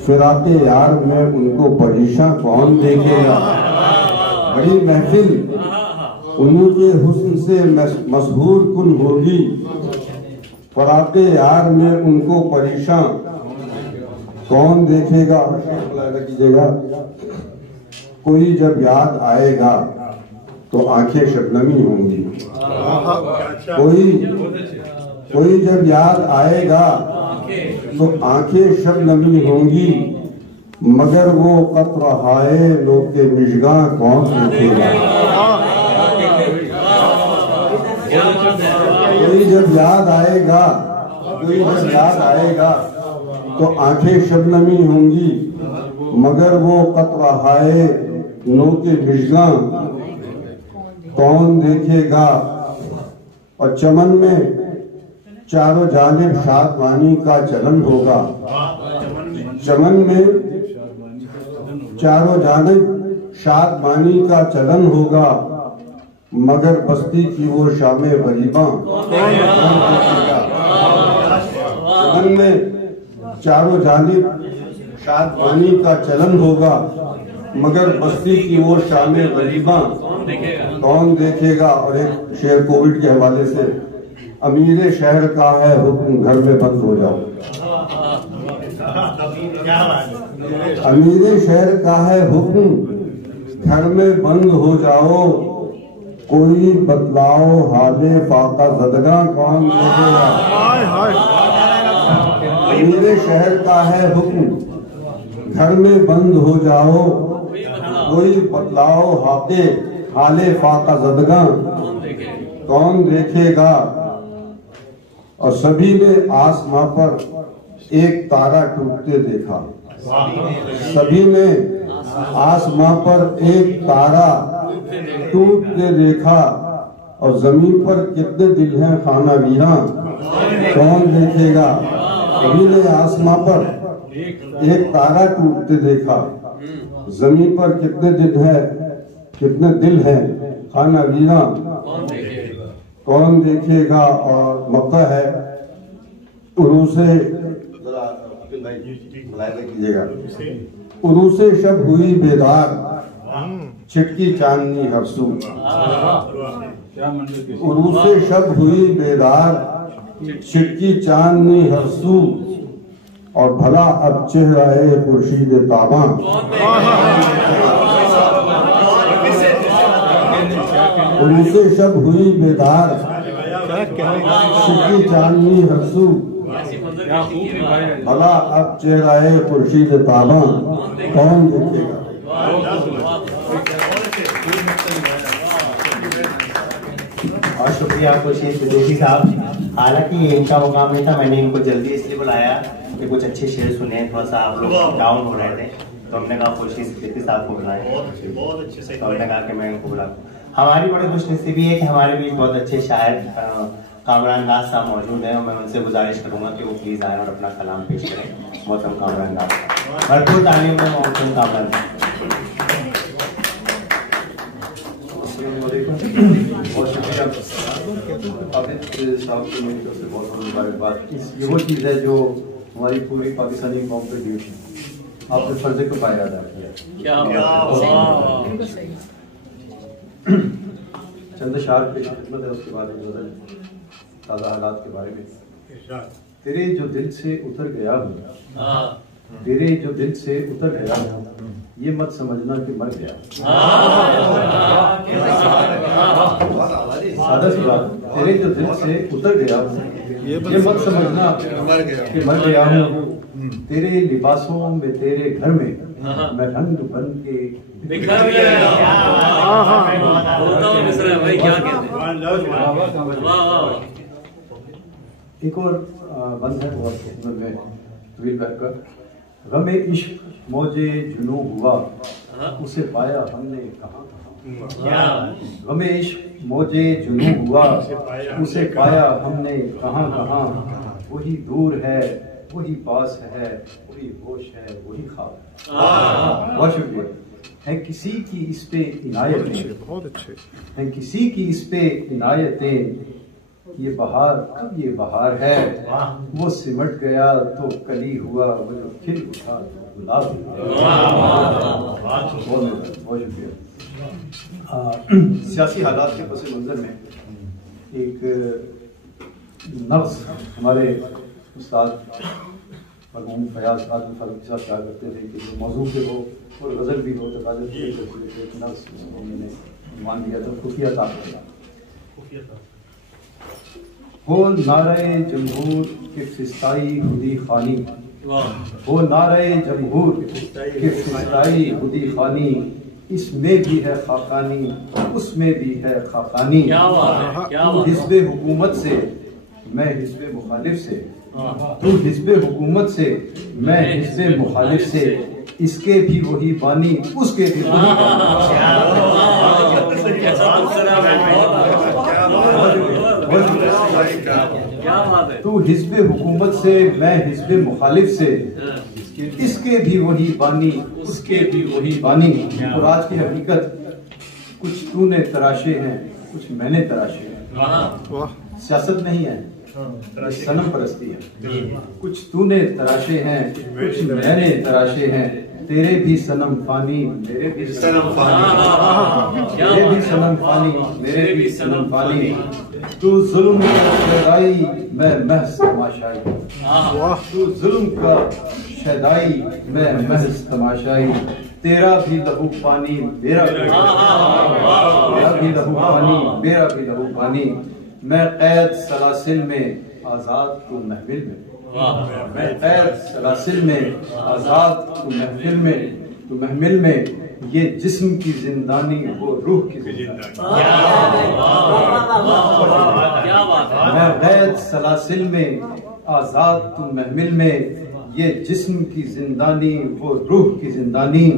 फिराते यार में उनको परेशान कौन देखेगा। बड़ी महफिल उन्हीं के हुस्न से मशहूर कुन होगी। फराते यार में उनको परेशान कौन देखेगा। कीजिएगा। कोई जब याद आएगा तो आंखें शबनमी होंगी। कोई जब याद आएगा तो आंखें शबनमी होंगी। मगर वो कत्र हाय लोग के मिशगा कौन देखेगा। कोई जब याद आएगा तो आंखें शबनमी होंगी। मगर वो कत्र हाय लोग के मिशगा कौन देखेगा। और चमन में चारों जानिब शादमानी का चलन होगा। चमन में चारों जानिब शादमानी का चलन होगा। मगर बस्ती की वो शामे गरीबा चमन में चारों जानिब शादमानी का चलन होगा। मगर बस्ती की वो शामे गरीबा कौन देखेगा। और एक शेर कोविड के हवाले से, अमीर शहर का है हुक्म घर में बंद हो जाओ। अमीर शहर का है हुक्म घर में बंद हो जाओ। कोई बदलाओ हाले फाका जदगा कौन देखेगा। अमीर शहर का है हुक्म घर में बंद हो जाओ। कोई बदलाओ हाले फाका जदगा कौन देखेगा। और सभी ने आसमां पर एक तारा टूटते देखा। सभी ने आसमां पर एक तारा टूटते देखा। और जमीन पर कितने दिल हैं खाना वीरा कौन देखेगा। सभी ने आसमां पर एक तारा टूटते देखा। जमीन पर कितने दिल हैं खाना वीरा कौन देखेगा। और मक्का है उरूसे कीजिएगा। उरूसे शब हुई बेदार छिटकी चांदनी हरसू। उरूसे शब हुई बेदार छिटकी चांदनी हरसू। और भला अब चेहरा खुर्शीद ताबा उनसे सब हुई बेदार, सिक्की चांदनी हंसू भला अब चेहराए खुर्शीद ताबा कौन देखेगा। और शुक्रिया खुर्शीद सिद्दीकी साहब। हालांकि ये इनका मुकाम नहीं था, मैंने इनको जल्दी इसलिए बुलाया कि कुछ अच्छे शेर सुने, थोड़ा सा आप लोग डाउन हो रहे थे, तो हमने कहा खुर्शीद सिद्दीकी साहब को बुलाएं। बहुत अच्छे से तो हमने कहा कि मैं इनको बुलाऊं। हमारी बड़ी खुशनसीबी है कि हमारे बीच बहुत अच्छे शायर कामरान दास साहब मौजूद हैं, और मैं उनसे गुजारिश करूंगा कि वो प्लीज आए और अपना कलाम पेश करें। मोहतरम कामरान दास, भरपूर तालीम में मोहतरम कामरान दास। बहुत शुक्रिया आबिद साहब की मेरी तरफ से बहुत बहुत मुबारकबाद। ये वो चीज़ है जो हमारी पूरी पाकिस्तानी कौम पे ड्यूटी है, आपने फर्ज को पाया अदा किया। चंद अशार पेश खिदमत है, उसके बाद एक गज़ल ताज़ा हालात के बारे में। तेरे जो दिल से उतर गया हूँ, तेरे जो दिल से उतर गया हूँ, ये मत समझना कि मर गया। सादा सी बात, तेरे जो दिल से उतर गया हूँ, ये मत समझना कि मर गया हूँ। तेरे लिबासों में तेरे घर में मैं रंग बन के बिखर गया। भाई क्या कहते हैं। एक और बंद है बहुत खिदमत में तवील बैठ कर। गमे इश्क मौजे जुनू हुआ, उसे पाया हमने कहाँ। गमे इश्क मौजे जुनू हुआ, उसे पाया हमने कहाँ कहाँ। वही दूर है वही पास है, वही होश है वही ख्वाब है। बहुत शुक्रिया। है किसी की इस पे इनायतें, बहुत अच्छे है किसी की इस पे इनायतें। ये बहार अब ये बहार है, वो सिमट गया तो कली हुआ, वो जो खिल उठा तो गुलाब हुआ। बहुत शुक्रिया। सियासी हालात के पस मंजर में एक नफ्स हमारे उस्ताद मरहूम फयाज आजम फारूकी साहब क्या करते थे कि जो मौजू पे हो और गज़ल भी हो, तो गाजर भी एक नफ्स उन्होंने मान दिया था, खुफिया ताकत। हो नारे जमहूर के फिस्ताई खुदी खानी, हो नारे जमहूर के फिस्ताई खुदी खानी। इसमें भी है खाकानी, उसमें भी है खाकानी। तू हिस्बे हुकूमत से मैं हिस्बे मुखालिफ से, तू हिस्बे हुकूमत से मैं हिस्बे मुखालिफ से। इसके भी वही बानी उसके भी वही तू हिस्बे हुकूमत से मैं हिस्बे मुखालिफ से। इसके भी वही बानी उसके भी वही बानी। और आज की हकीकत, कुछ तूने तराशे हैं कुछ मैंने तराशे हैं। सियासत नहीं है, सनम परस्ती है। कुछ तूने तराशे हैं कुछ मैंने तराशे हैं। तेरे भी सनम फानी मेरे भी सनम फानी, तेरे भी सनम फानी मेरे भी सनम फानी। तू जुल्म का शैदाई मैं महज तमाशाई, तू जुल्म का शैदाई मैं महज तमाशाई। तेरा भी लहू पानी मेरा भी लहू पानी मेरा भी लहू पानी। मैं कैद सलासिल में आजाद तू महफिल में, मैं कैद सलासिल में आजाद तू महफिल में। तू महमिल में ये जिस्म की जिंदानी वो रूह की जिंदानी। मैं कैद सलासिल में आजाद तू महमिल में ये जिस्म की जिंदानी वो रूह की जिंदानी।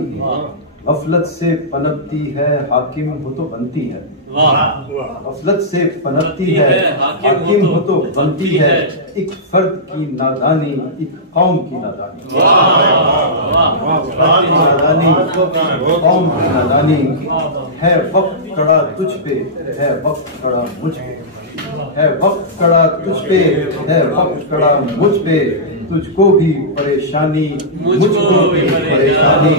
गफलत से पनपती है हाकिम हो तो बनती है, गफलत से पनपती है हाकिम हो तो बनती है। एक फर्द की नादानी एक कौम की नादानी, कौम की नादानी। है वक्त कड़ा तुझ पे है वक्त कड़ा मुझ पे, है वक्त कड़ा तुझ पे है वक्त कड़ा मुझ पे। तुझको भी परेशानी मुझको भी परेशानी।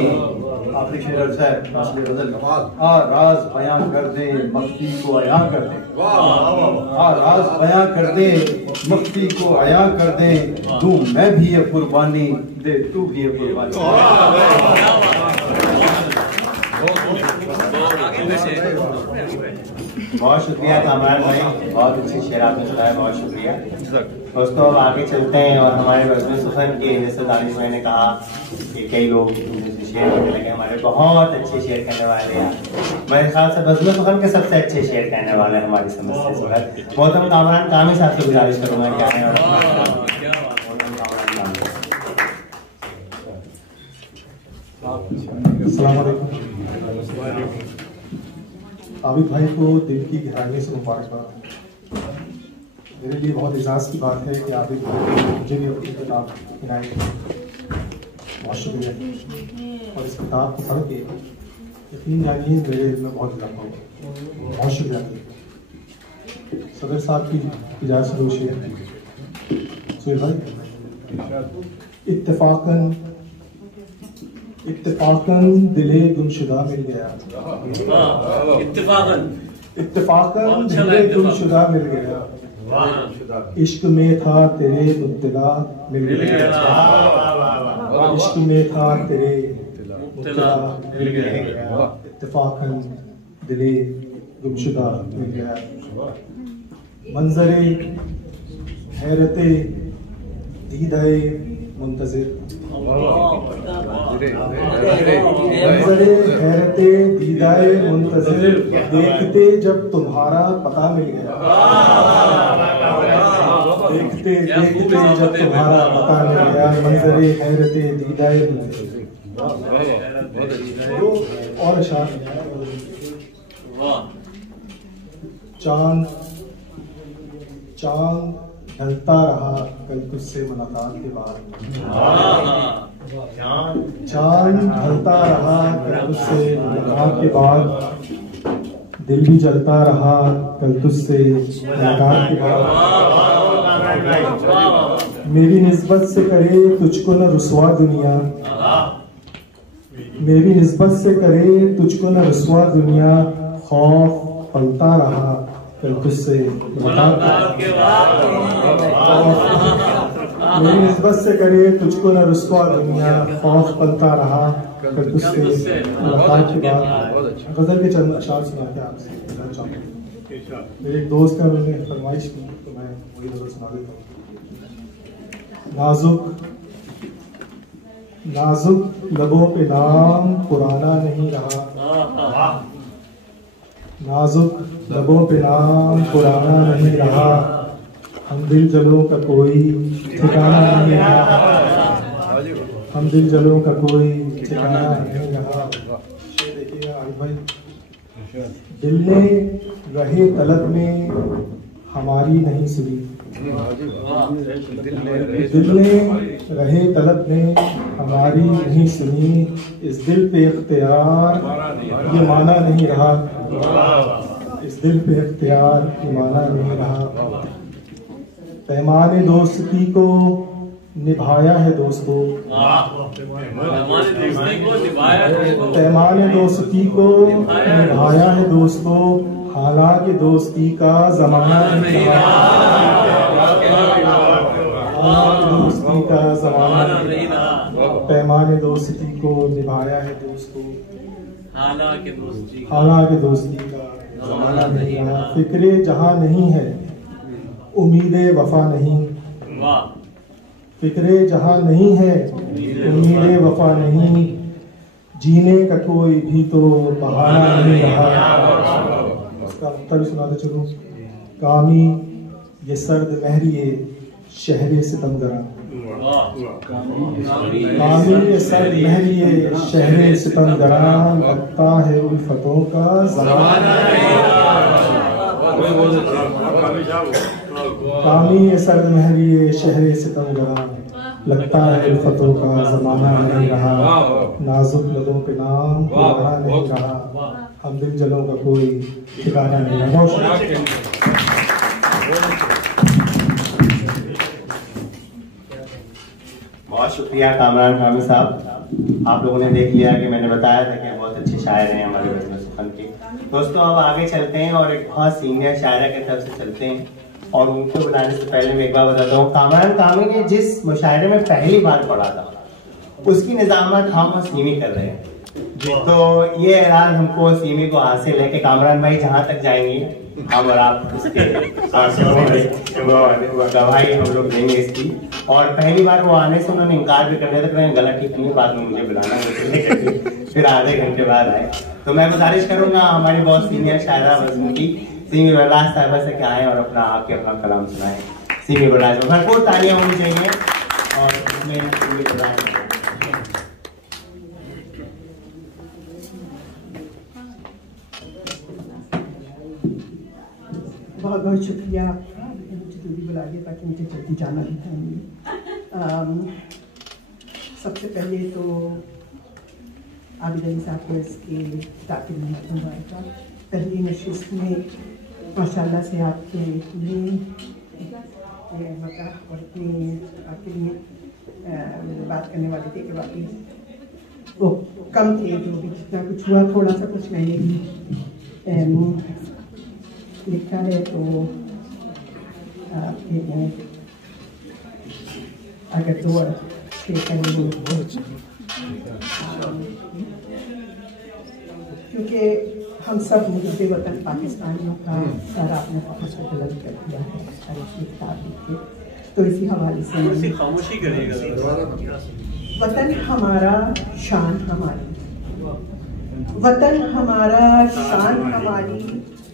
आखिरी शेर अर्ज़ है नासिर गज़ल। आ राज बयां कर दे मख्फी को अयां कर दे, आ राज बयां कर दे मख्फी को अयां कर दे। दूं मैं भी ये कुर्बानी दे तू भी ये कुर्बानी। बहुत शुक्रिया कामरान भाई, बहुत अच्छे शेर आपने सुनाया, बहुत शुक्रिया दोस्तों। अब आगे चलते हैं और हमारे बज़्म सुखन के जैसे दानिश भाई ने कहा कि कई लोग शेर करने लगे, हमारे बहुत अच्छे शेर कहने वाले हैं। मेरे ख्याल से बज़्म सुखन के सबसे अच्छे शेर कहने वाले हैं हमारी समझ से। मोहतरम कामरान कामी साहब से गुजारिश करूंगा क्या है आबिद भाई को दिल की गहराइयों से मुबारकबाद। मेरे लिए बहुत एजाज की बात है कि आबिद भाई मुझे भी अपनी किताब इनायत की, बहुत शुक्रिया। और इस किताब को पढ़ के यकीन जानिए मेरे दिल में बहुत इजाफा हुआ, बहुत शुक्रिया। सदर साहब की इजाज़त से शेर सुहेल भाई। इत्तेफाकन दिले गुमशुदा मिल गया, इत्तेफाकन दिले गुमशुदा मिल गया, इश्क में था तेरे मुब्तला मिल गया, इश्क में था तेरे मुब्तला मिल गया, इत्तेफाकन दिले गुमशुदा मिल गया। मंजरे हैरते दीदाए मुंतज़िर, मंजरे हैरते दीदाए मुंतज़िर, देखते जब तुम्हारा पता मिल गया, देखते देखते जब तुम्हारा पता मिल गया, मंजरे हैरते दीदाए मुंतज़िर। और अशार चांद चांद ढलता रहा कल तुझसे मुलाकात के बाद, चांद ढलता रहा कल तुझसे मुलाकात के बाद, दिल भी जलता रहा कल तुझसे मुलाकात के बाद। मेरी निस्बत से करे तुझको न रुसवा दुनिया, मेरी निस्बत से करे तुझको न रुसवा दुनिया, खौफ पलता रहा कल तुझसे मुलाकात के बाद। मेरी निस्बत से करे तुझको न रुसवा दुनिया, खौफ पलता रहा कल तुझसे मुलाकात के बाद। गजल के चंद अशार सुना के आपसे मेरे एक दोस्त का उन्होंने फरमाइश की तो मैं वही गजल सुना देता हूँ। नाजुक नाजुक लबों पे नाम पुराना नहीं रहा, नाजुक लबों पे नाम पुराना नहीं रहा, हम दिल जलों का कोई ठिकाना नहीं रहा, हम दिल जलों का कोई ठिकाना नहीं रहा। देखिएगा आरिफ भाई, दिल ने रहे तलब में हमारी नहीं सुनी, दिल ने रहे तलब में हमारी नहीं सुनी, इस दिल पे इख्तियार ये माना नहीं रहा, इस दिल पे इख्तियार ये माना नहीं रहा। पैमाने दोस्ती को निभाया है दोस्तों, पैमाने दोस्ती को निभाया है दोस्तों, हालांकि दोस्ती का जमाना नहीं रहा, दोस्ती का जमाना नहीं रहा। पैमाने दोस्ती को निभाया है दोस्तों, हालांकि दोस्ती का जमाना नहीं रहा। फिक्रे जहां नहीं है उम्मीदे वफा नहीं, फिक्रे जहां नहीं है उम्मीदे वफा नहीं, जीने का कोई भी तो बहाना नहीं रहा। उसका उत्तर सुनाते चलो। कामी ये सर्द महरिए शहरे सितमगरा, कामी ये सर्द महरिए शहरे सितमगरा, लगता है उल्फतों का ज़माना। कामी ये सर्द महरिए शहरे सितमगरा, लगता है उल्फतों का ज़माना नहीं रहा, नाजुक लबों पे नाम पुराना नहीं रहा, हम दिल जलों का कोई ठिकाना नहीं रहा। बहुत शुक्रिया कामरान कामी साहब, आप लोगों ने देख लिया कि मैंने बताया था कि बहुत अच्छे शायर हैं हमारे बज़्म सुखन के। दोस्तों अब आगे चलते हैं और एक बहुत सीनियर शायरा की तरफ से चलते हैं, और उनको बुलाने से पहले मैं एक बार बताता हूँ, कामरान कामी ने जिस मुशायरे में पहली बार पढ़ा था उसकी निजामत हम सीमी कर रहे हैं, तो ये ऐलान हमको सीमी को हासिल है कि कामरान भाई जहाँ तक जाएंगे हम और आप उसके गवाही हम लोग देंगे इसकी। और पहली बार वो आने से उन्होंने इनकार भी कर दिया था, गला ठीक नहीं, बाद में मुझे बुलाना, फिर आधे घंटे बाद आए। तो मैं गुजारिश करूंगा हमारी बहुत सीनियर शायरा बसंती सिंह बलराज साहबा से क्या आए और अपना कलाम सुनाए। सिंह बलराज भरपूर तालियां होनी चाहिए और इसमें बहुत बहुत शुक्रिया, मुझे जल्दी बुला दिया ताकि मुझे जल्दी जाना भी था। सबसे पहले तो आबिद अली साहब को इसके ताकि मुबारक। पहली नशिस्त में माशाल्लाह से आपके लिए मौका और इतनी आपके लिए बात करने वाले थे कि बाकी वो कम थे, जो भी जितना कुछ हुआ थोड़ा सा कुछ मैंने भी लिखा है। तो अगर दो क्योंकि हम सब मुझे वतन पाकिस्तानियों का सारा अपने पास से गलत कर दिया है, किताब लिखी, तो इसी हवाले से खामोशी करिएगा। वतन हमारा शान हमारी, वतन हमारा शान हमारी,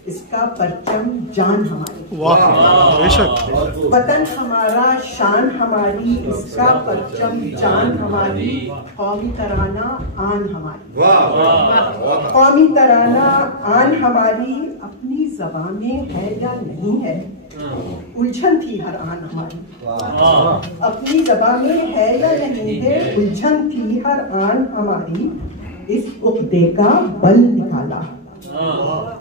इसका परचम जान हमारी। वाह बेशक। वतन हमारा शान हमारी, इसका परचम जान हमारी, कौमी तराना आन हमारी। कौमी तराना आन हमारी, अपनी ज़बान में है या नहीं है, उलझन थी हर आन हमारी। अपनी ज़बान में है या नहीं है, उलझन थी हर आन हमारी, इस उक़्दे का बल निकाला,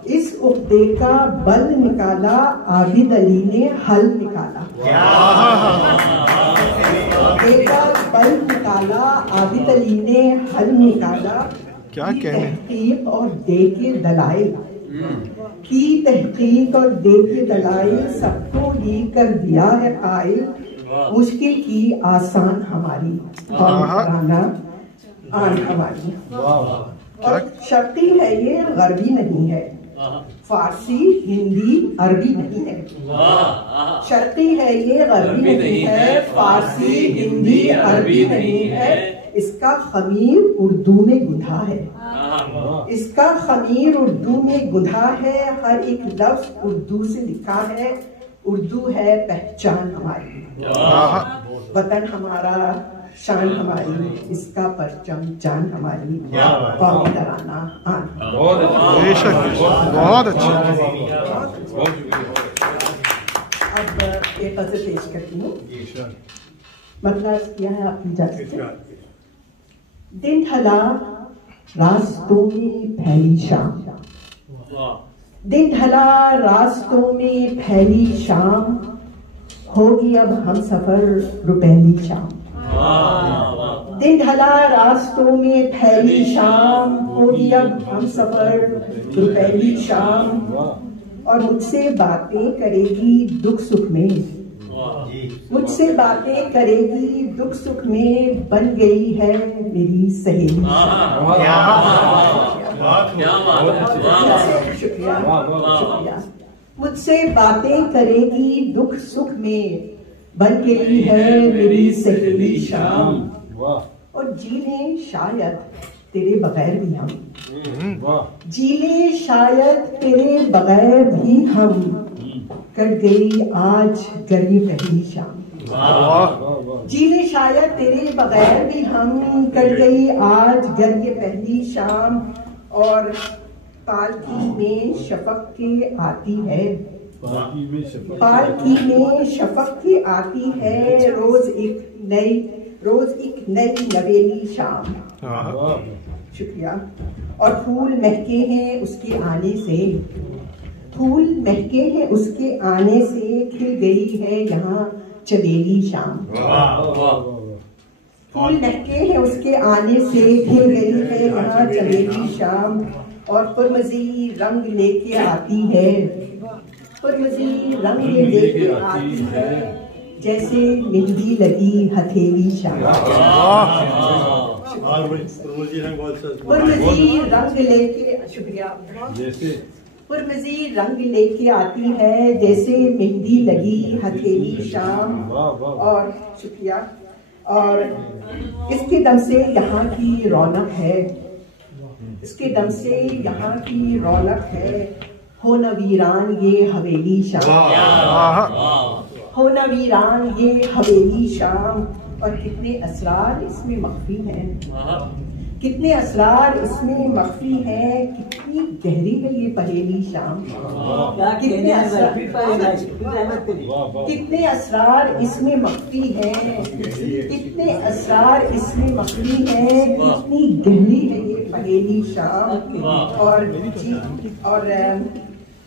इस उक़्दे का बल निकाला, आबिद अली ने हल निकाला। उक़्दे का बल निकाला, आबिद अली ने हल निकाला। क्या कहने तहकीक और दे के दलाइल, की तहकीक और दे के दलाइल, सबको ही कर दिया है कायल, मुश्किल की आसान हमारी, और आन हमारी। और शर्ती है ये, गरबी नहीं है, फारसी हिंदी अरबी नहीं है। शर्ती है ये, गरबी नहीं है, फारसी हिंदी अरबी नहीं है, इसका खमीर उर्दू में गुंधा है, इसका खमीर उर्दू में गुंधा है, हर एक लफ्ज उर्दू से लिखा है, उर्दू है पहचान हमारी। वतन हमारा शान हमारी, इसका परचम जान हमारी, कौमी तराना आन। बेशक बहुत अच्छा। अब एक गज़ल पेश करती हूँ, मतलब किया है आपकी इजाज़त से। दिन ढला रास्तों में फैली शाम, दिन ढला रास्तों में फैली शाम, होगी अब हम सफर रुपहली शाम। दिन ढला रास्तों में फैली शाम, होगी अब हम सफर रुपहली शाम, और मुझसे बातें करेगी दुख सुख में, मुझसे बातें करेगी दुख सुख में, बन गई है मेरी सहेली। शुक्रिया शुक्रिया। मुझसे बातें करेगी दुख सुख में, बन गई है मेरी सहेली शाम, और जी लें शायद तेरे बगैर भी हम, जी लें शायद तेरे बगैर भी हम, कट गई आज गर्मी पहली शाम। जी लें शायद तेरे बगैर भी हम, कट गई आज गर्मी पहली शाम, और पालकी में शफक के आती है, पालकी में शफक की आती है, रोज एक नई नवेली शाम। शुक्रिया। और फूल महके हैं उसके आने से, फूल महके हैं उसके आने से, खिल गई है यहाँ चमेली शाम। फूल महके हैं उसके आने से, खिल गई है यहाँ चमेली शाम, और पुरमज़ी रंग लेके आती है, पुरमज़ी रंग लेके आती है, जैसे मेहंदी लगी हथेली शाम। पुरमज़ी रंग लेके, शुक्रिया, पुरमज़ीद रंग लेके आती है जैसे मेहंदी लगी हथेली शाम। और शुक्रिया। और इसके दम से यहाँ की रौनक है, इसके दम से यहाँ की रौनक है। हो न वीरान ये हवेली शाम, हो न वीरान ये हवेली शाम। और कितने असरार इसमें मख्फी हैं, कितने असरार इसमें मख्फी हैं। कितनी गहरी है ये पहेली शाम, कितने असरार इसमें मख्फी हैं, कितने असरार इसमें मख्फी हैं। कितनी गहरी है ये पहेली शाम। और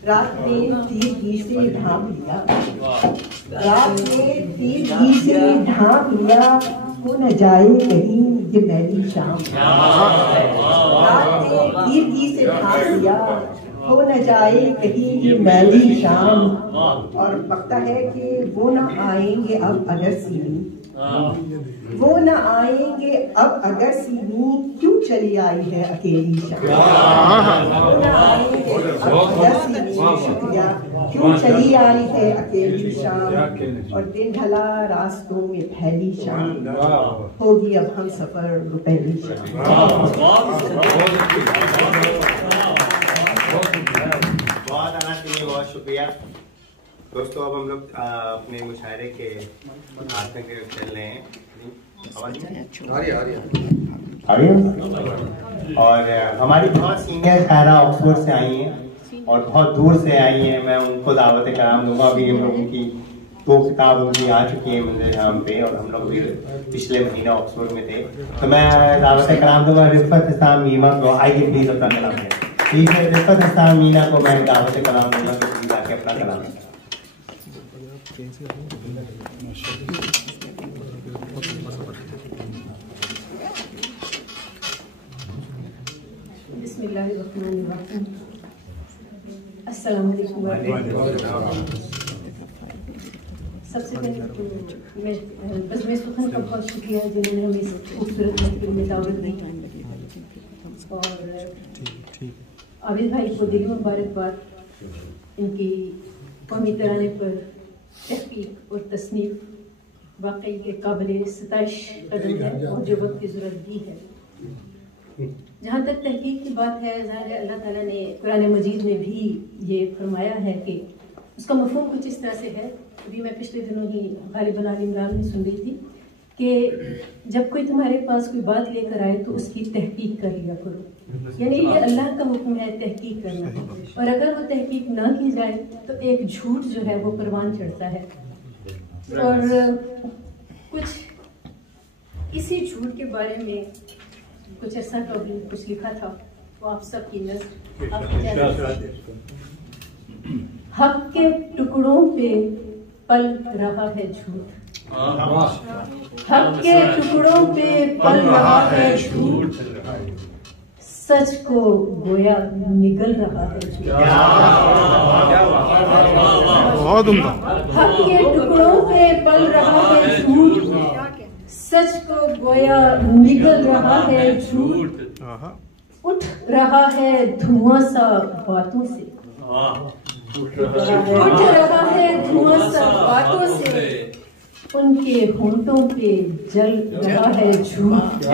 रात में तीर घी से ढांप लिया, रात में तीर घी से ढांप लिया। हो न जाए कहीं ये मैली शाम, रात में तीर घी से ढांप लिया। हो न जाए कहीं ये मैली शाम। और लगता है कि वो न आएंगे अब अगर सीनी, वो न आएंगे अब अगर सीनी। क्यों चली आई है अकेली शाम, वो न आएंगे अब अगर सीनी। शुक्रिया। क्यों चली आई है अकेली शाम। और दिन ढला रास्तों में फैली शाम, होगी अब हम सफर रुपैली शाम। बहुत शुक्रिया दोस्तों। अब हम लोग अपने मुशायरे के आखिर के चल रहे हैं। और हमारी बहुत सीनियर शायरा ऑक्सफोर्ड से आई हैं और बहुत दूर से आई हैं। मैं उनको दावत कराम दूंगा। अभी हम लोगों की 2 किताब उनकी आ चुकी है मंदिर यहाँ पे, और हम लोग भी पिछले महीने ऑक्सफोर्ड में थे। तो मैं दावत कराम दूंगा रिफ़त इस्लाम मीमा को। आइए प्लीज अपना कलाम है, ठीक है। रिफ़त इस्लाम मीना को मैं दावत कराम दूंगा तो प्लीज आके अपना कलाम है। बिस्मिल्लाहिर्रहमानिर्रहीम। अस्सलाम वालेकुम। सबसे पहले तो मैं सुखन का बहुत शुक्रिया जिन्होंने हमें इस खूबसूरत महफिल में दावत दी। और आबिद भाई को दिली मुबारकबाद, इनकी कौमी तराने पर तहकीक और तसनीफ वाकई के काबिल सताइश कदम है और जो वक्त की ज़रूरत भी है। जहाँ तक तहकीक की बात है, ज़ाहिर है अल्लाह ताला ने कुरान मजीद में भी ये फरमाया है कि उसका मफ़हूम कुछ इस तरह से है। अभी मैं पिछले दिनों ही गालिबन आल इमरान में सुन रही थी कि जब कोई तुम्हारे पास कोई बात लेकर आए तो उसकी तहकीक कर लिया करो। यानी ये अल्लाह का हुक्म है तहकीक करना, और अगर वो तहकीक ना की जाए तो एक झूठ जो है वो परवान चढ़ता है। और कुछ इसी झूठ के बारे में कुछ ऐसा कभी कुछ लिखा था, वो आप सब की नज़र। हक के टुकड़ों पे पल रहा है झूठ, हक के टुकड़ों पे पल रहा है झूठ। सच को गोया निगल रहा है झूठ। बहुत उम्दा। हक के टुकड़ों पे पल रहा है झूठ, सच को गोया निगल रहा है झूठ। उठ रहा है धुआं सा बातों से, उठ रहा है धुआं सा बातों से। उनके होंठों पे जल रहा है झूठ, उठ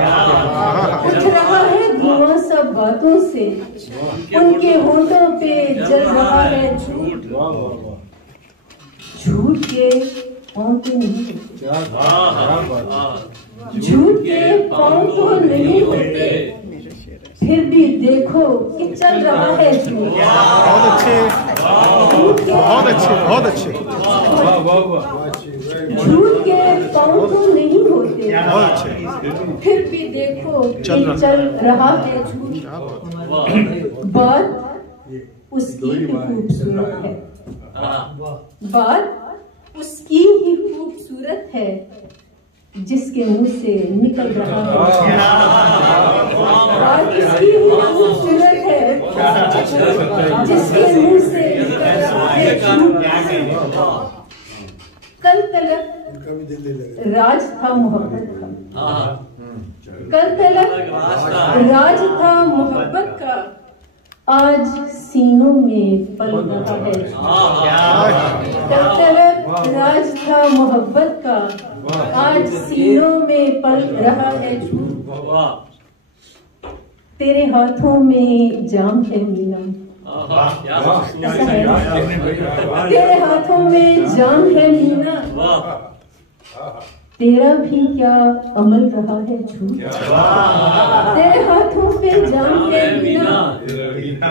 रहा है धुआं सा बातों से। उनके होंठों पे जल रहा है झूठ। झूठ के पाँव तो नहीं होते, झूठ के पाँव तो नहीं होते, फिर भी देखो कि चल रहा है झूठ। बहुत अच्छे, बहुत अच्छे, बहुत अच्छे। झूठ के पाँव तो नहीं होते, बहुत अच्छे, फिर भी देखो कि चल रहा है झूठ। बात उसकी ही खूबसूरत है, बात उसकी ही खूबसूरत है, जिसके मुंह से निकल रहा है। बात उसकी ही खूबसूरत है, जिसके मुंह से निकल रहा है झूठ। कल तलक राज था मोहब्बत का, कल तलक राज था मोहब्बत का। आज सीनों में पल रहा है। तरफ राज था मोहब्बत का, आज सीनों में पल रहा है झूठ। तेरे हाथों में जाम है मीना, तेरे हाथों में जाम है मीना, तेरा भी क्या अमल रहा है झूठ। तेरे हाथों पे जाम है मीना,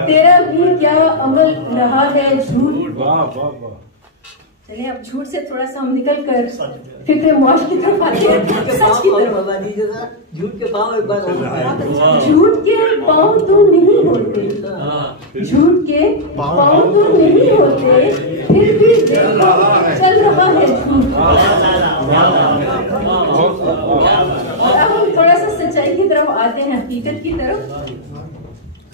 तेरा भी क्या अमल रहा है झूठ। चलिए अब झूठ से थोड़ा सा हम निकल कर फिक्र मौज की तरफ आते हैं, सच की तरफ। झूठ के पाँव एक बार झूठ के पाँव तो नहीं होते, झूठ के पाँव तो नहीं होते, फिर भी देखो चल रहा है झूठ। और अब हम थोड़ा सा सच्चाई की तरफ आते हैं, हकीकत की तरफ।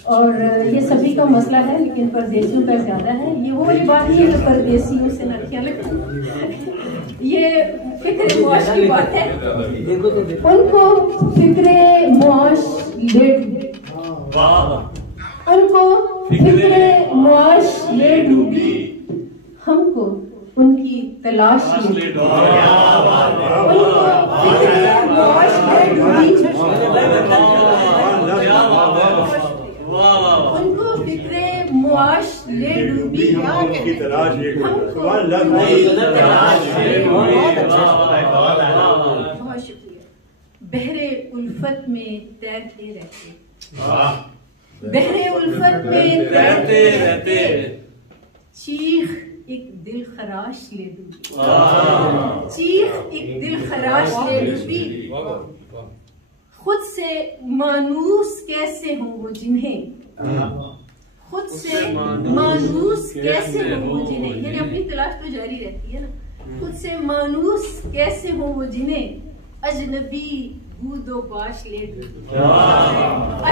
और ये सभी का मसला है, लेकिन परदेसियों का ज्यादा है। ये वो वाली बात नहीं है जो परदेसियों से न ख्याल रखो, ये फिक्र मौज की बात है। उनको फिक्रे मौज ले, उनको फिक्रे मौज ले डूबी, हमको उनकी तलाश ले, उनको फिक्रे मौज ले डूबी, उनको फिक्रे मुआश ले डूबी, की तलाश ले, बहुत शुक्रिया। बहरे उल्फत में तैरते रहते, बहरे उल्फत में तैरते रहते, चीख एक दिल खराश ले डूबी, चीख एक दिल खराश ले डूबी। खुद से मानूस कैसे हो वो जिन्हें, खुद से मानूस कैसे हो वो जिन्हें, यानी अपनी तलाश तो जारी रहती है ना। खुद से मानूस कैसे हो वो जिन्हें अजनबी बूदो बाश ले डूबी,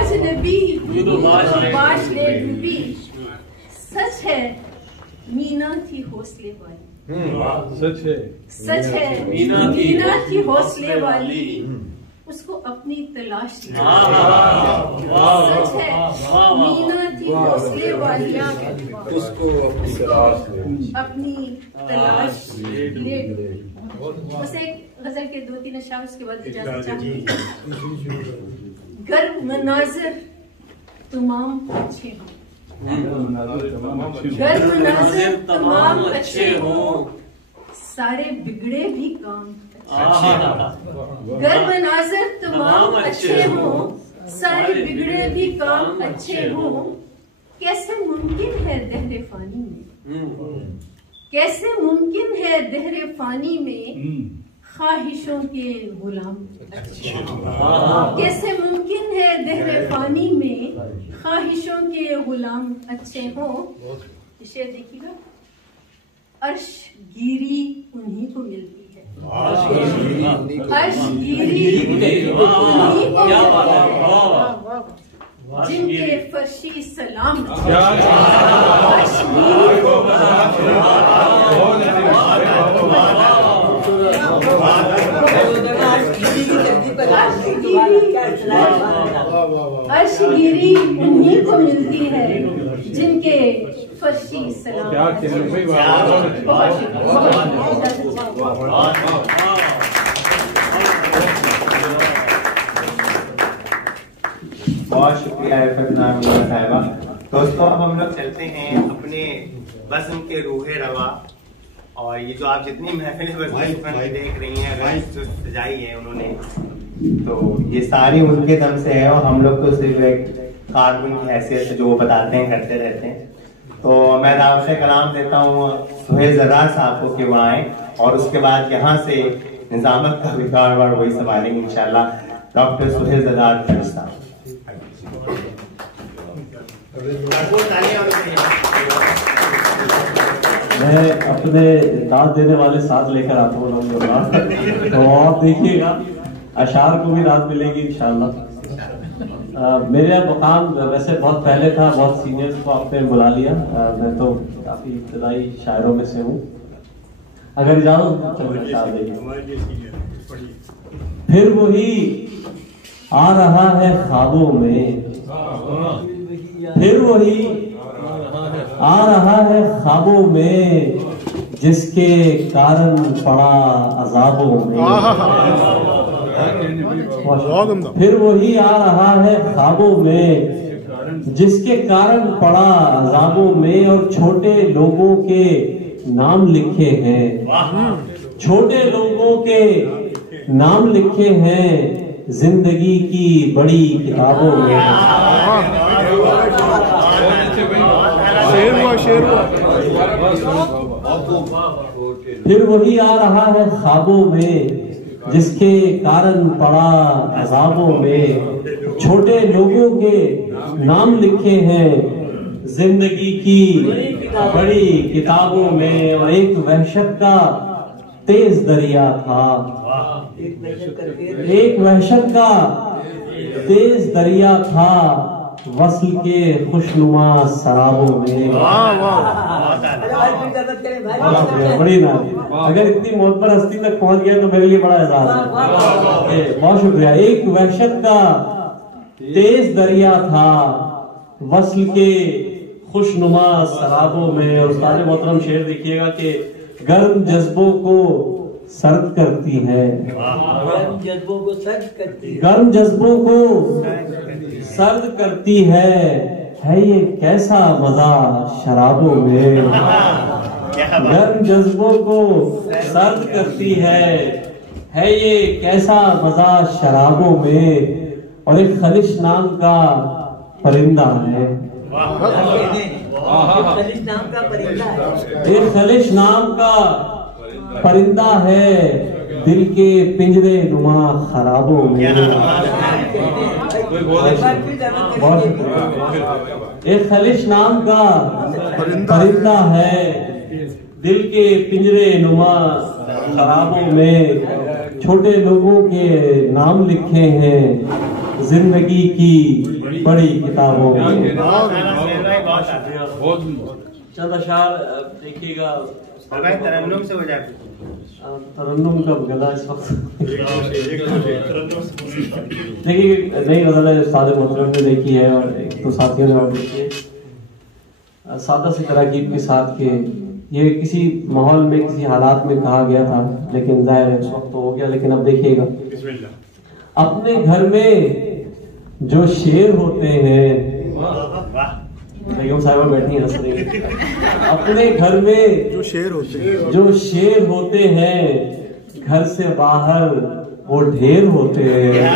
अजनबी बूदो बाश ले डूबी। सच है मीना थी हौसले वाली, सच है, सच है मीना थी हौसले वाली, उसको अपनी तलाश ले। सच है मीना थी हौसले वाली, उसको अपनी तलाश ले। बस एक गजल के 2-3 अशार, उसके बाद इजाजत चाहूंगी। गर्व मनाजिर तमाम अच्छे हों, गर्व मनाजिर तमाम अच्छे हों, सारे बिगड़े भी काम गर्व मनाजिर तमाम अच्छे हों, सारे बिगड़े भी काम अच्छे हों। कैसे मुमकिन है दहरे फानी में, कैसे मुमकिन है दहरे फानी में ख्वाहिशों के गुलाम अच्छे हों। कैसे मुमकिन है दहरे फानी में ख्वाहिशों के गुलाम अच्छे हों। शेर देखिएगा, अर्श गिरी उन्हीं को मिलती है, अर्श गिरी उन्हीं को मिलती है, जिनके फर्शी सलाम अर्श गिरी को अर्श गिरी उन्हीं को मिलती है, जिनके फर्शी सलाम। बहुत शुक्रिया साहिबा। दोस्तों अब हम लोग चलते हैं अपने बज़्म के रूहे रवा। और ये जो आप जितनी महफिलें देख रही हैं, अगर जो सजाई है उन्होंने, तो ये सारी उनके दम से है। और हम लोग तो सिर्फ एक कारकुन की हैसियत से जो वो बताते हैं करते रहते हैं। तो मैं दावत कलाम देता हूँ सुहेल ज़रदार साहब को कि वो आए, और उसके बाद यहाँ से निजामत का विकार वही संभालेंगे इंशाल्लाह डॉक्टर सुहेल ज़रदार साहब। मैं अपने दाद देने वाले साथ लेकर आता हूँ, तो आप देखिएगा अशार को भी रात मिलेगी इंशाल्लाह। मेरे मुकाम वैसे बहुत पहले था, बहुत सीनियर्स को आपने बुला लिया। मैं तो काफी इब्तदाई शायरों में से हूँ। अगर इजाजत तो अशार देखिए। फिर वही आ रहा है ख्वाबों में, फिर वही आ रहा है ख्वाबों में जिसके कारण पड़ा अजाबों में। फिर वही आ रहा है ख्वाबों में जिसके कारण पड़ा अजाबों में और छोटे लोगों के नाम लिखे हैं, छोटे लोगों के नाम लिखे हैं जिंदगी की बड़ी किताबों में। फिर वही आ रहा है ख्वाबों में जिसके कारण पड़ा अजाबों में, छोटे लोगों के नाम लिखे हैं जिंदगी की बड़ी किताबों में। और एक वहशत का तेज दरिया था, एक वहशत का तेज दरिया था वस्ल के खुशनुमा शराबों में। बड़ी ना, अगर इतनी मोहब्बत हस्ती तक पहुंच गया तो मेरे लिए बड़ा एहसास है। बहुत शुक्रिया। एक वहशत का तेज दरिया था वस्ल के खुशनुमा शराबों में। और उस्ताद मोहतरम शेर देखिएगा कि गर्म जज्बों को सर्द करती है, गर्म जज्बों को सर्द करती है, गर्म जज्बों को सर्द करती है ये कैसा मजा शराबों में। गर्म जज्बों को सर्द करती है ये कैसा मजा शराबों में। और एक खलिश नाम का परिंदा है, खलिश नाम का परिंदा है, एक खलिश नाम का परिंदा है दिल के पिंजरे नुमा खराबों में। एक खलिश नाम का परिंदा है दिल के पिंजरे नुमा खराबों में। छोटे लोगों के नाम लिखे हैं जिंदगी की बड़ी किताबों में। चंद अशार देखिएगा, तरन्नुम से हो जाए। तरन्नुम का गला इस वक्त देखिए नई गजल है उस्ताद मोहतरम ने देखी है और एक तो साथियों ने और देखी है। सादा सी तरकीब के साथ के ये किसी माहौल में किसी हालात में कहा गया था, लेकिन जाहिर है उस वक्त तो हो गया। लेकिन अब देखिएगा, अपने घर में जो शेर होते हैं, बेगम साहिबा बैठी हैं हंस रही हैं। अपने घर में जो शेर होते हैं घर से बाहर वो ढेर होते हैं।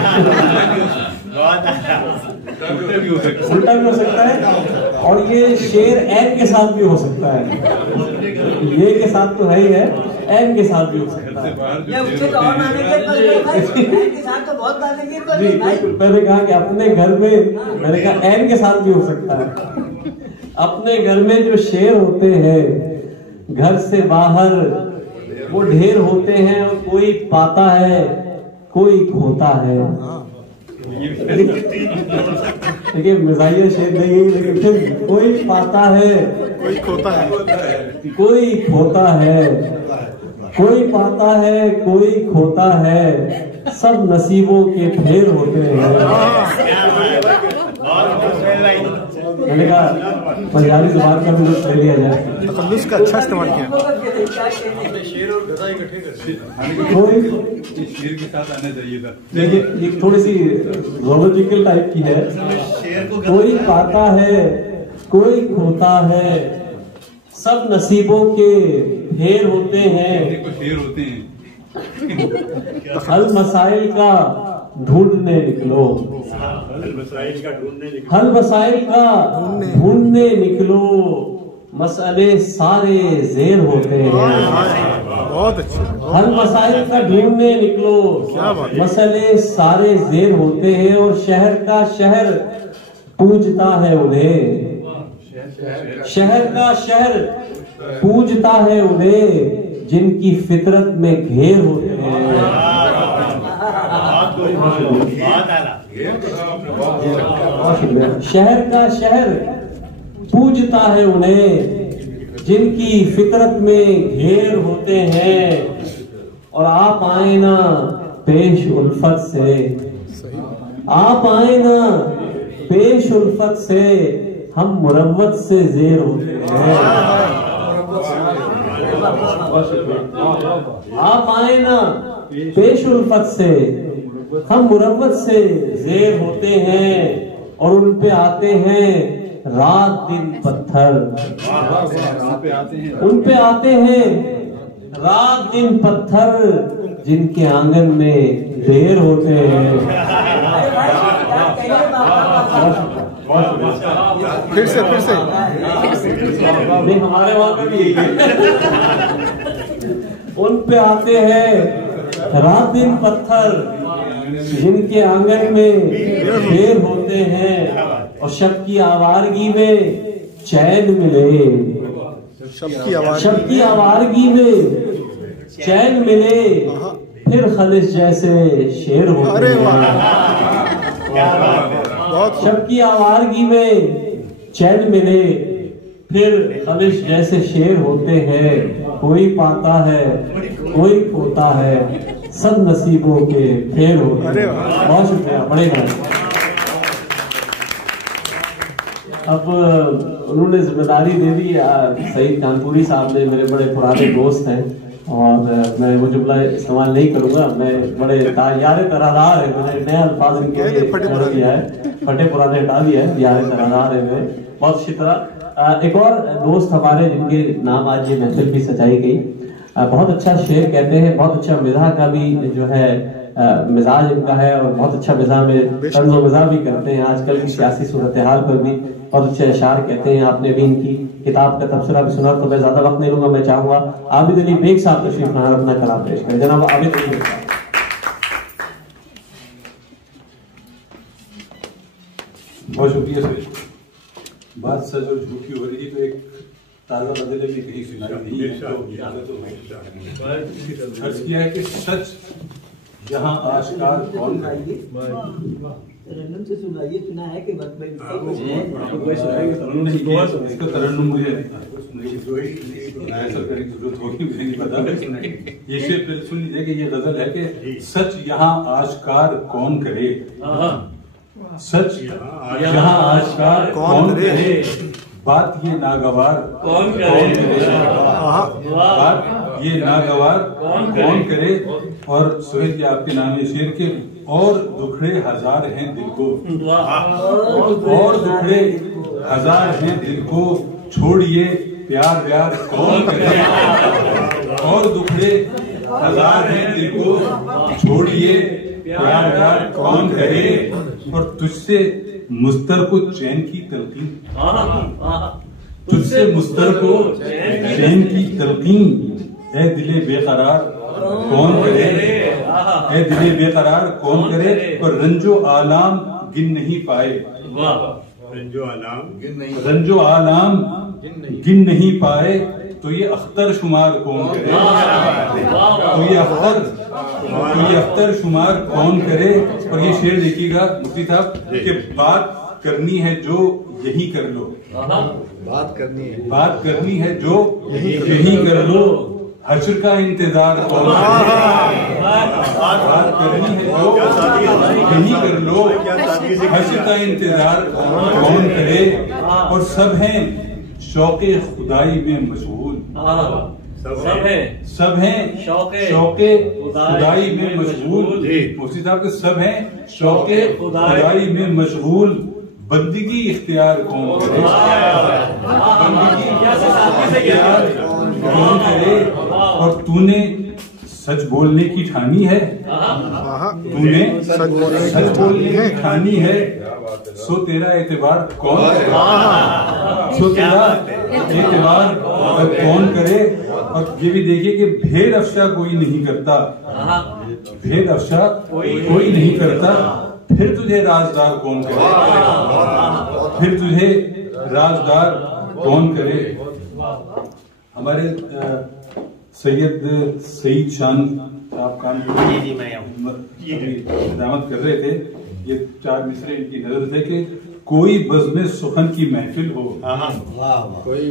उल्टा भी हो सकता है और ये शेर एन के साथ भी हो सकता है। ये के साथ तो है ही है, एन के साथ भी हो सकता है। मैंने कहा कि अपने घर में, मैंने कहा एन के साथ भी हो सकता है। अपने घर में जो शेर होते हैं घर से बाहर वो ढेर होते हैं और कोई पाता है कोई खोता है। देखिए मिजाइया शेर नहीं है, लेकिन फिर कोई पाता है कोई खोता है, कोई खोता है, कोई पाता है कोई खोता है, सब नसीबों के फेर होते हैं। मैंने कहा पंजाबी जुबान का भी लुत्फ ले लिया जाए, तकल्लुस का अच्छा इस्तेमाल किया। शेर और गधा इकट्ठे करते शेर के साथ आना चाहिए था। देखिए ये थोड़ी सी जोलॉजिकल टाइप की है। कोई पाता है कोई खोता है, सब नसीबों के फेर होते हैं। शेर होते हैं। हल मसाइल का ढूंढने निकलो, हल मसाइल का ढूंढने निकलो, मसले सारे जेर होते हैं। बहुत अच्छे। हल मसाइल का ढूंढने निकलो, मसले सारे जेर होते हैं। और शहर का शहर पूजता है उन्हें, शहर का शहर पूजता है उन्हें, जिनकी फितरत में घेर होते हैं। शहर का शहर पूजता है उन्हें, जिनकी फितरत में घेर होते हैं। और आप आए ना पेश उल्फत से, आप आए ना पेश उल्फत से, हम मुरव्वत से जेर होते हैं। आप आए ना पेश उल्फत से, हम मुरव्वत से जेर होते हैं और उन पे आते हैं रात दिन पत्थर। उन पे आते हैं रात दिन पत्थर, जिनके आंगन में देर होते हैं। फिर से नहीं, हमारे वहां पे भी उन पे आते हैं रात दिन पत्थर, जिनके आंगन में देर होते हैं और शब की आवारगी में चैन मिले। शब की आवारगी में चैन मिले, फिर खलिश जैसे शेर होते हैं। शब की आवारगी में चैन मिले, फिर खलिश जैसे शेर होते हैं। कोई पाता है कोई खोता है, सब नसीबों के फेर होते हैं। बहुत शुक्रिया, बड़े भाई। अब उन्होंने जिम्मेदारी दे दी। सईद कानपुरी साहब ने, मेरे बड़े पुराने दोस्त हैं, और मैं वो जुमला इस्तेमाल नहीं करूंगा। मैं बड़े यार तरादार है, मैंने नया अल्फाज इनके लिए किया है, फटे पुराने हटा दिया है, यार तरादार है मेरे। बहुत अच्छी तरह एक और दोस्त हमारे जिनके नाम आज ये महफिल भी सजाई गई, बहुत अच्छा शेर कहते हैं, बहुत अच्छा मिजाह का भी जो है मिजाज इनका है, और बहुत अच्छा मिजाह में तंज़ो मिजाह भी करते हैं। आजकल की सियासी सूरत हाल पर भी बहुत अच्छे अशार कहते हैं। आपने भी इनकी किताब का तबसरा भी सुना, तो मैं ज्यादा वक्त नहीं लूंगा। मैं चाहूंगा आबिद अली बेग साहब तशरीफ लाए, अपना कलाम पेश करें। जनाब आबिद अली। बहुत शुक्रिया सर। बात सच और झूठी हो रही, तो एक ताज़ा बदले में कहीं सुनाई नहीं है, तो अर्ज किया है कि सच यहाँ आश्कार कौन करे। तरन्नुम से सुनाइए, सुना है कि वक्त में इसका तरन्नुम मुझे ऐसा करने की जरूरत होगी, मुझे नहीं पता। ये शेर फिर सुन लीजिए कि ये गजल है कि सच यहाँ आश्कार कौन करे, सच यहाँ आश्कार कौन करे, बात ये नागवार कौन करे, बात ये नागवार कौन करे। और सुहेल जी आपके नाम शेर के और दुखड़े हजार हैं दिल को, और दुखड़े हजार हैं दिल को, छोड़िए प्यार व्यार कौन करे, और दुखड़े हजार हैं दिल को, छोड़िए प्यार व्यार कौन करे। और तुझसे मुस्तर को चैन की तलकीन, तुझसे मुस्तर को चैन की तलकीन, ए दिले बेकरार कौन करे, ए दिले बेकरार कौन करे। और रंजो आलाम गिन नहीं पाए, रंजो आलाम गिन नहीं पाए, तो ये अख्तर शुमार कौन करे, तो ये अख्तर शुमार कौन करे। और ये शेर देखिएगा मुफ्ती साहब कि बात करनी है जो यही कर लो, बात करनी है जो यही कर लो, हश्र का इंतजार कौन करे, बात करनी है जो यही कर लो, हश्र का इंतजार कौन करे। और सब हैं शौके खुदाई में मशगूल, सब हैं शौके खुदाई में मशगूल। मुफ्ती साहब के सब हैं शौके खुदाई में मशगूल, बंदगी इख्तियार कौन करे, बंदगी इख्तियार कौन करे। और तूने सच बोलने की ठानी है, तूने सच बोलने की ठानी है, सो तेरा एतबार कौन करे, सो तेरा एतबार कौन करे। और ये भी देखिए कि भेद अफशा कोई नहीं करता, भेद अफशा कोई नहीं करता, फिर तुझे राजदार कौन करे, फिर तुझे राजदार कौन करे। हमारे सैयद सईद शान साहब दामत कर रहे थे, ये 4 मिसरे इनकी नजर थे कि कोई बज़्म सुखन की महफिल हो,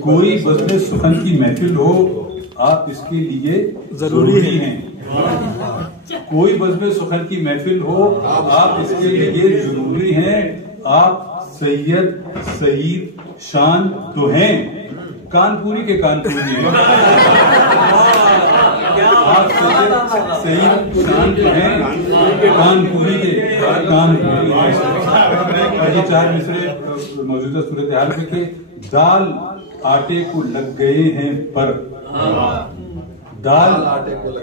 कोई बज़्म सुखन की महफिल हो, आप इसके लिए जरूरी हैं। कोई बज़्म सुखन की महफिल हो, आप इसके लिए जरूरी हैं। आप सैयद सईद शान तो हैं, कानपुरी के कानपुरी हैं। आप सही शान तो हैं, कानपुरी के कानपुरी हैं। और ये 4 मिसरे मौजूदा सूरत हाल में के दाल आटे को लग गए हैं पर, दाल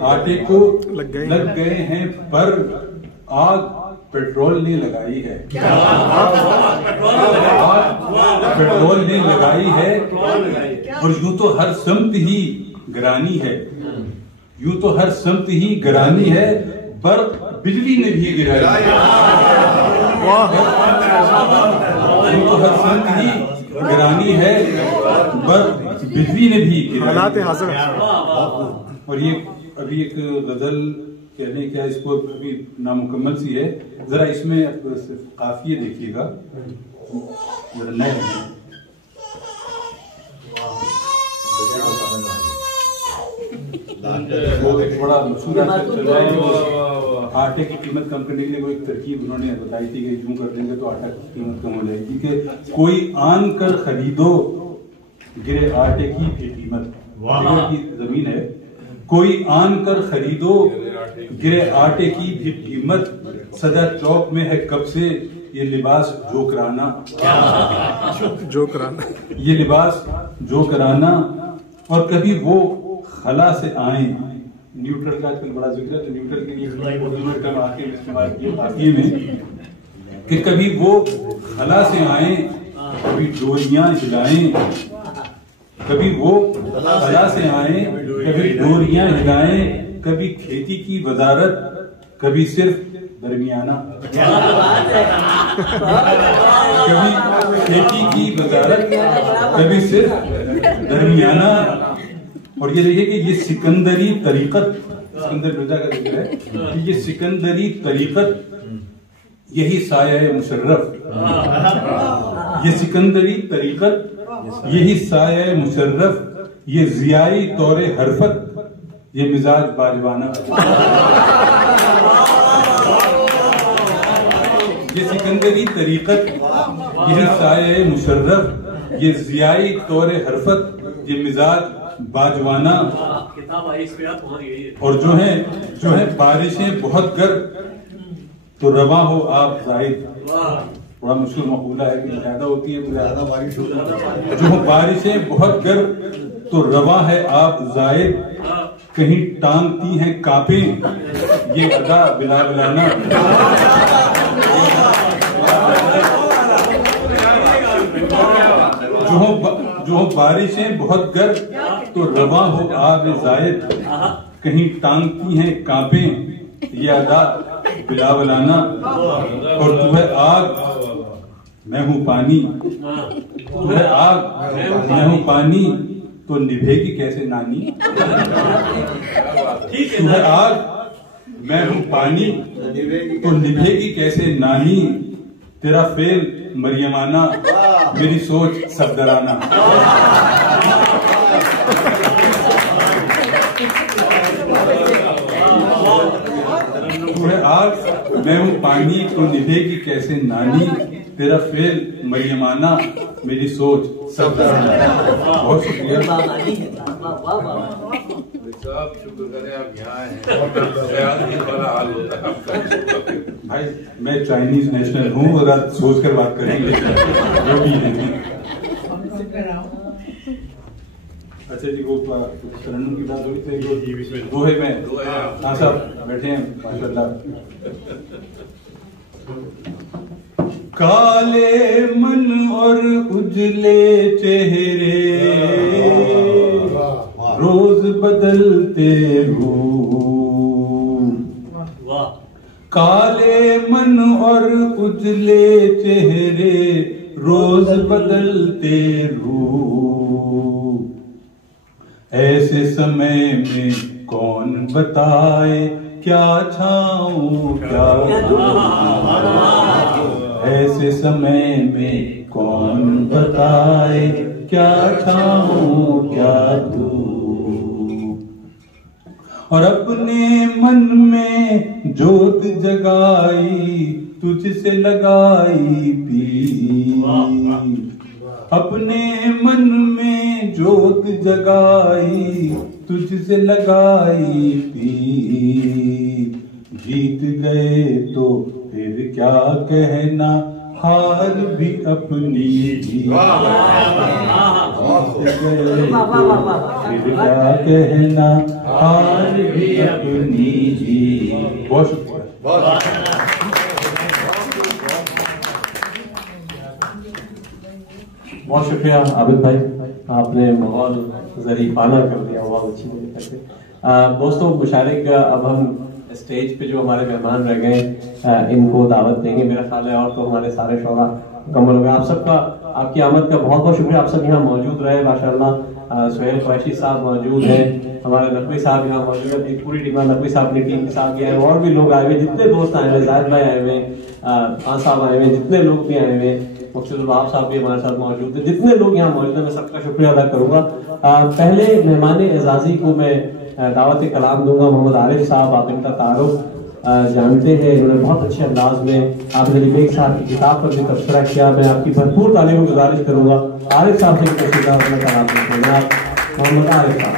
आटे को लग गए हैं पर आग पेट्रोल ने लगाई है। पेट्रोल ने लगाई है। और यूं तो हर समत ही गिरानी है, यूं तो हर समत ही गिरानी है, बर्फ बिजली ने भी गिराई है। यूं तो हर समत ही गिरानी है, बर्फ बिजली ने भी गिराई है। और ये अभी एक गजल कहने क्या, इसको अभी नामुकम्मल सी है, जरा इसमें काफिये देखिएगा, जरा नए बड़ा मशहूर आटे की कीमत कम करने के लिए कोई तरकीब उन्होंने बताई थी कि यूं कर देंगे तो आटा की कीमत कम हो जाएगी, कि कोई आन कर खरीदो गिरे आटे की भी कीमत। की जमीन है, कोई आन कर खरीदो गिरे आटे की भी कीमत, सदा चौक में है कब से ये लिबास जोकराना, ये लिबास जोकराना। और कभी वो खला से आए, न्यूट्रल का आजकल बड़ा जिक्र है, तो न्यूट्रल के लिए उर्दू में टर्म आके इस्तेमाल किए काफिये में, कि कभी वो खला से आए, कभी डोरियां हिलाएं, कभी वो खला से आए, कभी डोरियां हिलाएं, कभी खेती की वजारत, कभी सिर्फ दरमियाना, कभी खेती की वजारत, कभी सिर्फ दरमियाना। और ये देखिए कि ये सिकंदरी तरीकत, सिकंदर मिर्जा का जिक्र है कि ये सिकंदरी तरीकत यही साया मुशर्रफ, ये सिकंदरी तरीकत यही साया मुशर्रफ, ये जियाई तौरे हरफत, ये मिजाज बाजवाना। ये सिकंदरी तरीकत यही साया मुशर्रफ, ये जियाई तौरे हरफत, ये मिजाज बाजवाना। और जो है बारिशें बहुत गर तो रवा हो आप जाहिद, बड़ा मुश्किल मकूला है कि ज्यादा होती है तो ज्यादा बारिश हो, जो बारिशें बहुत गर तो रवा है आप जाहिद, कहीं टांगती हैं कांपे ये अदा बिला बिलाना। जो बारिशें बहुत गर तो रवा हो आब जायद, कहीं टांगती हैं कांपे ये अदा बिला बिलाना। और तू है आग मैं हूँ पानी, तू है आग मैं हूँ पानी, तो निभेगी कैसे नानी। तू है आग मैं हूँ पानी, तो निभेगी कैसे नानी, तेरा फेल मरियमाना, मेरी सोच सबदराना। तू है आग मैं हूँ पानी, तो निभेगी कैसे नानी, तेरा फेल मरियमाना, मेरी सोच सबदराना। बहुत शुक्रिया साहब, शुक्र करें आप यहाँ हैं। बड़ा हाल होता है भाई, मैं चाइनीज नेशनल हूँ, अगर सोच कर बात करेंगे जो भी है। अच्छा जी, वो तरन्नुम की बात हुई थी, दोहे में हाँ साहब बैठे हैं माशाल्लाह। काले मन और उजले चेहरे रोज बदलते रूप, काले मन और उजले चेहरे रोज बदलते रूप, ऐसे समय में कौन बताए क्या छाऊं क्या धूप, ऐसे समय में कौन बताए क्या छाऊं क्या धूप। और अपने मन में जोत जगाई तुझसे लगाई पी, अपने मन में जोत जगाई, तुझसे लगाई पीर। जीत गए तो फिर क्या कहना, हार भी अपनी जीत। फिर क्या कहना, हार भी अपनी जीत। बहुत शुक्रिया। बहुत शुक्रिया आबिद भाई, आपने माहौल ज़रीफ़ाना कर दिया, बहुत अच्छी तरीके से। दोस्तों मुशारिक, अब हम स्टेज पे जो हमारे मेहमान रह गए इनको दावत देंगे मेरा ख्याल है, और तो हमारे सारे शोरा मुकम्मल हो गए। आप सबका, आपकी आमद का बहुत बहुत शुक्रिया। आप सब यहाँ मौजूद रहे माशाअल्लाह। सुहेल ख्वैशी साहब मौजूद हैं, हमारे नकवी साहब यहाँ मौजूद है, पूरी टीम नकवी साहब की टीम के साथ गए हैं, और भी लोग आए हुए, जितने दोस्त आए हुए, जाहिद भाई आए हुए, खान साहब आए हुए, जितने लोग भी आए हुए, मुफ्ती वहाब साहब भी हमारे साथ मौजूद है, जितने लोग यहाँ मौजूद हैं, मैं सबका शुक्रिया अदा करूंगा। पहले मेहमान एजाजी को मैं दावत कलाम दूंगा, मोहम्मद आरिफ साहब। आप इनका तारुफ जानते हैं, इन्होंने बहुत अच्छे अंदाज में आपने बेग साहब की किताब पर भी तबसरा किया। मैं आपकी भरपूर तालीम की गुजारिश करूंगा आरिफ साहब से अपना कलाम सुनना। मोहम्मद आरिफ साहब।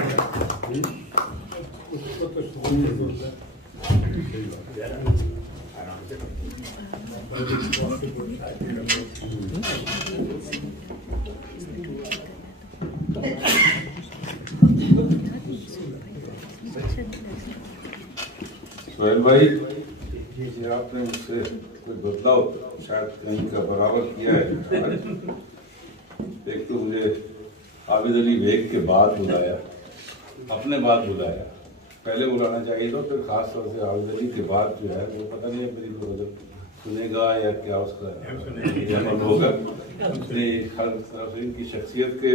सोहेल भाई, ये आपने मुझसे कोई बदलाव शायद कहीं का बराबर किया है। एक तो मुझे आबिद अली बेग के बाद बुलाया, अपने बाद बुलाया, पहले बुलाना चाहिए था, फिर खास तौर से आबिद अली के बाद जो है वो पता नहीं मेरी को सुनेगा या क्या उसका अमल होगा। अपनी हर तरफ से इनकी शख्सियत के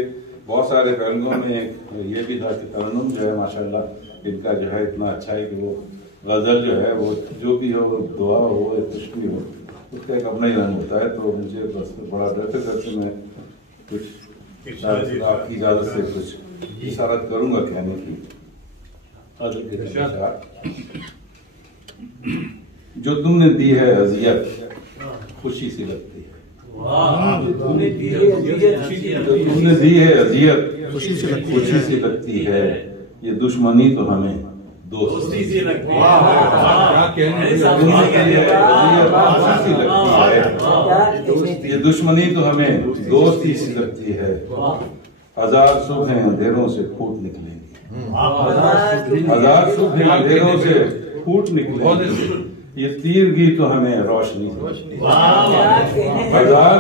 बहुत सारे पहलुओं में ये भी था कि तरन्नुम जो है माशाल्लाह इनका जो है इतना अच्छा है कि वो गजल जो है वो जो भी हो, दुआ हो, कुछ भी हो, उसका एक अपना ही रंग होता है। तो मुझे बस बड़ा डरते डरते मैं कुछ आपकी इजाजत से कुछ इशारत करूंगा कहने की। जो तुमने दी है अजियत खुशी सी लगती है, जो तुमने दी है अजियत खुशी सी लगती है। ये दुश्मनी तो हमें दोस्ती से लगती है, ये दुश्मनी तो हमें दोस्ती से लगती है। हजार सुबह अंधेरों से फूट निकलेंगी, हजार सुबह अंधेरों से फूट निकलेंगी। ये तीरगी तो हमें रोशनी से, हजार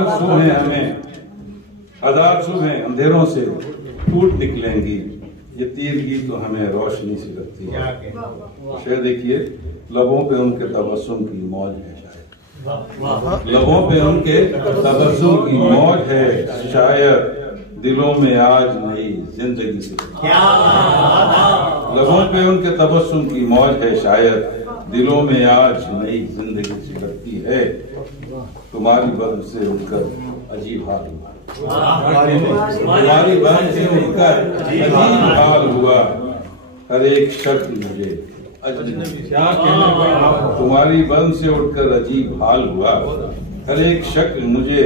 सुबह अंधेरों से फूट निकलेंगी। ये तीरगी तो हमें रोशनी से लगती है। शेर देखिए, लबों पे उनके तबस्सुम की मौज है शायद, लबों पे उनके तबस्सुम की मौज है शायद, दिलों में आज नई जिंदगी से। लबों पे उनके तबस्सुम की मौज है शायद, दिलों में आज नई जिंदगी सी लगती है। तुम्हारी बद से उनकर अजीब हाल हुआ, तुम्हारी बद से उनकर अजीब हाल हुआ। हर एक शक्ल मुझे तुम्हारी बद से उठकर अजीब हाल हुआ। हर एक शक्ल मुझे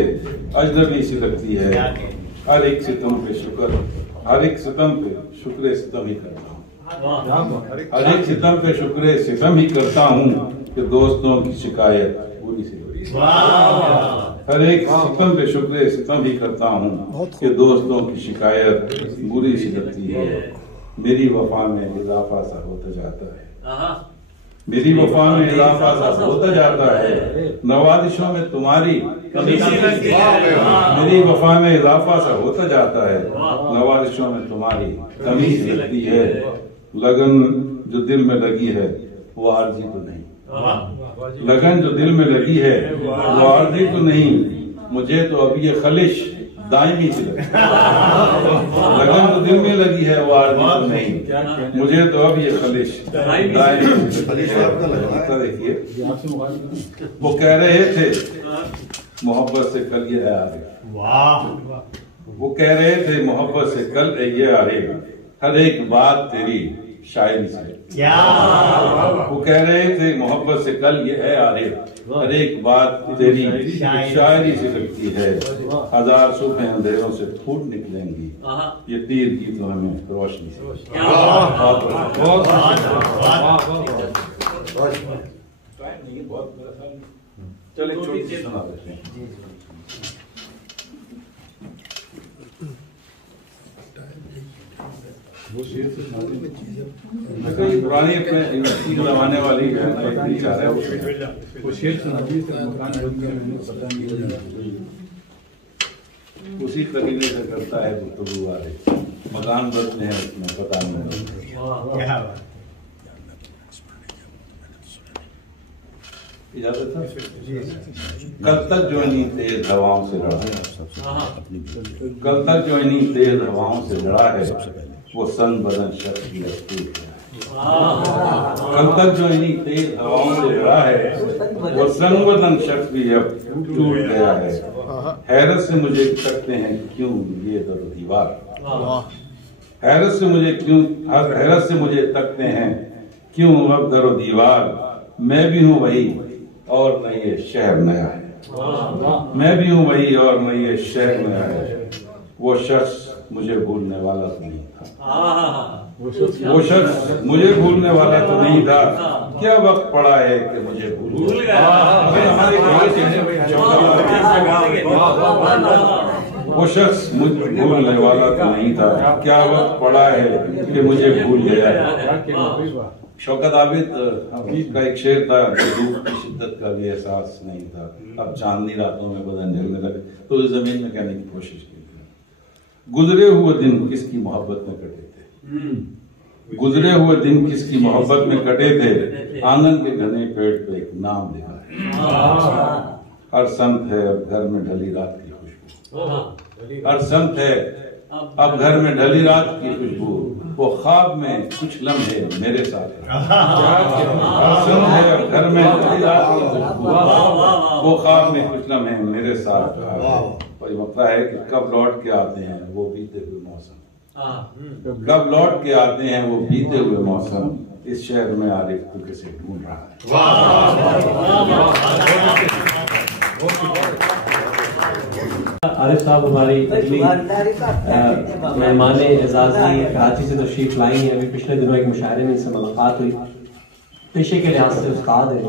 अजनबी सी लगती है। हर एक सितम पे शुक्र, हर एक सितम पे शुक्र सितम ही करता हूँ। हर एक सितम पे शुक्र सितम ही करता हूँ कि दोस्तों की शिकायत पूरी से हर एक सितम पे शुक्र सितम ही करता हूँ कि दोस्तों की शिकायत बुरी सी लगती है। मेरी वफा में इजाफा सा होता जाता है, मेरी वफा में इजाफा सा होता जाता है। नवाजिशों में तुम्हारी कमी सी लगती है, मेरी वफा में इजाफा सा होता जाता है। नवाजिशों में तुम्हारी कमी सी लगती है। लगन जो दिल में लगी है वो आरजी तो नहीं, लगन जो दिल में लगी है वो आरजी तो नहीं। मुझे तो अब ये खलिश दायमी सी लगती है। लगन जो दिल में लगी है वो आरजी तो नहीं, मुझे तो अब ये खलिश दायमी सी लगती है। देखिए, वो कह रहे थे मोहब्बत से कल ये आ रहे, वो कह रहे थे मोहब्बत से कल ये आ रहे। हर एक बात तेरी शायरी से। वो कह रहे थे मोहब्बत से कल ये है आरे, हर एक बात तेरी शायरी से लगती है, हजार सुबह अंधेरों से फूट निकलेंगी, ये तीर की तो हमें रोशनी से। चले छोटी सी सुना देते हैं। वो शेर से पुरानी अपने जमाने वाली है ना, एक विचार है वो शेर सुनाती है, मकान बन गया मैंने पता नहीं, उसी तरीके से करता है गुफ्तगू वाले, मकान बनते हैं उसमें पता नहीं। इजाजत है? कल तक जो इन्हीं तेज हवाओं से लड़ा है, कल तक जो इन्हीं तेज हवाओं से लड़ा है, वो सन बदन शख्स की टूट गया है। कल तक जो इन्हीं तेज हवाओं से लड़ा है, वो सन बदन शख्स भी अब टूट गया है। हैरत से मुझे तकते हैं क्यों ये दर दीवार, हैरत से मुझे तकते हैं क्यों अब दर दीवार, मैं भी हूँ वही और न ये शहर नया है, मैं भी हूँ वही और न ये शहर नया है। वो शख्स मुझे भूलने वाला तो नहीं था, वो शख्स मुझे भूलने वाला तो नहीं था, क्या वक्त पड़ा है कि मुझे भूल गया। वो शख्स मुझे भूलने वाला तो नहीं था, क्या वक्त पड़ा है कि मुझे भूल गया। शौकत आबिद का एक शेर था, धूप की शिद्दत का भी एहसास नहीं था, अब चांदनी रातों में बदन जलने लगे, तो इस जमीन में कहने की कोशिश की। गुजरे हुए दिन किसकी मोहब्बत में कटे थे, गुजरे हुए दिन किसकी मोहब्बत में कटे थे, आंगन के घने पेड़ पे एक नाम लिखा है। हर संत है अब घर में ढली रात की खुशबू, हर संत है अब घर में ढली रात की खुशबू, वो ख्वाब में कुछ लम्हे मेरे साथ है। हर संत है अब घर में ढली रात की खुशबू, वो ख्वाब में कुछ लम्हे मेरे साथ है। कोई मतलब है कि कब लौट के आते हैं वो बीते हुए मौसम, कब लौट के आते हैं वो बीते हुए मौसम, इस शहर में आरिफ तू किसे ढूंढ रहा है। आरिफ साहब हमारी मेहमान एजाजी कराची से तशरीफ लाई हैं। अभी पिछले दिनों एक मुशायरे में इनसे मुलाकात हुई। पेशे के लिहाज से उस्ताद हैं,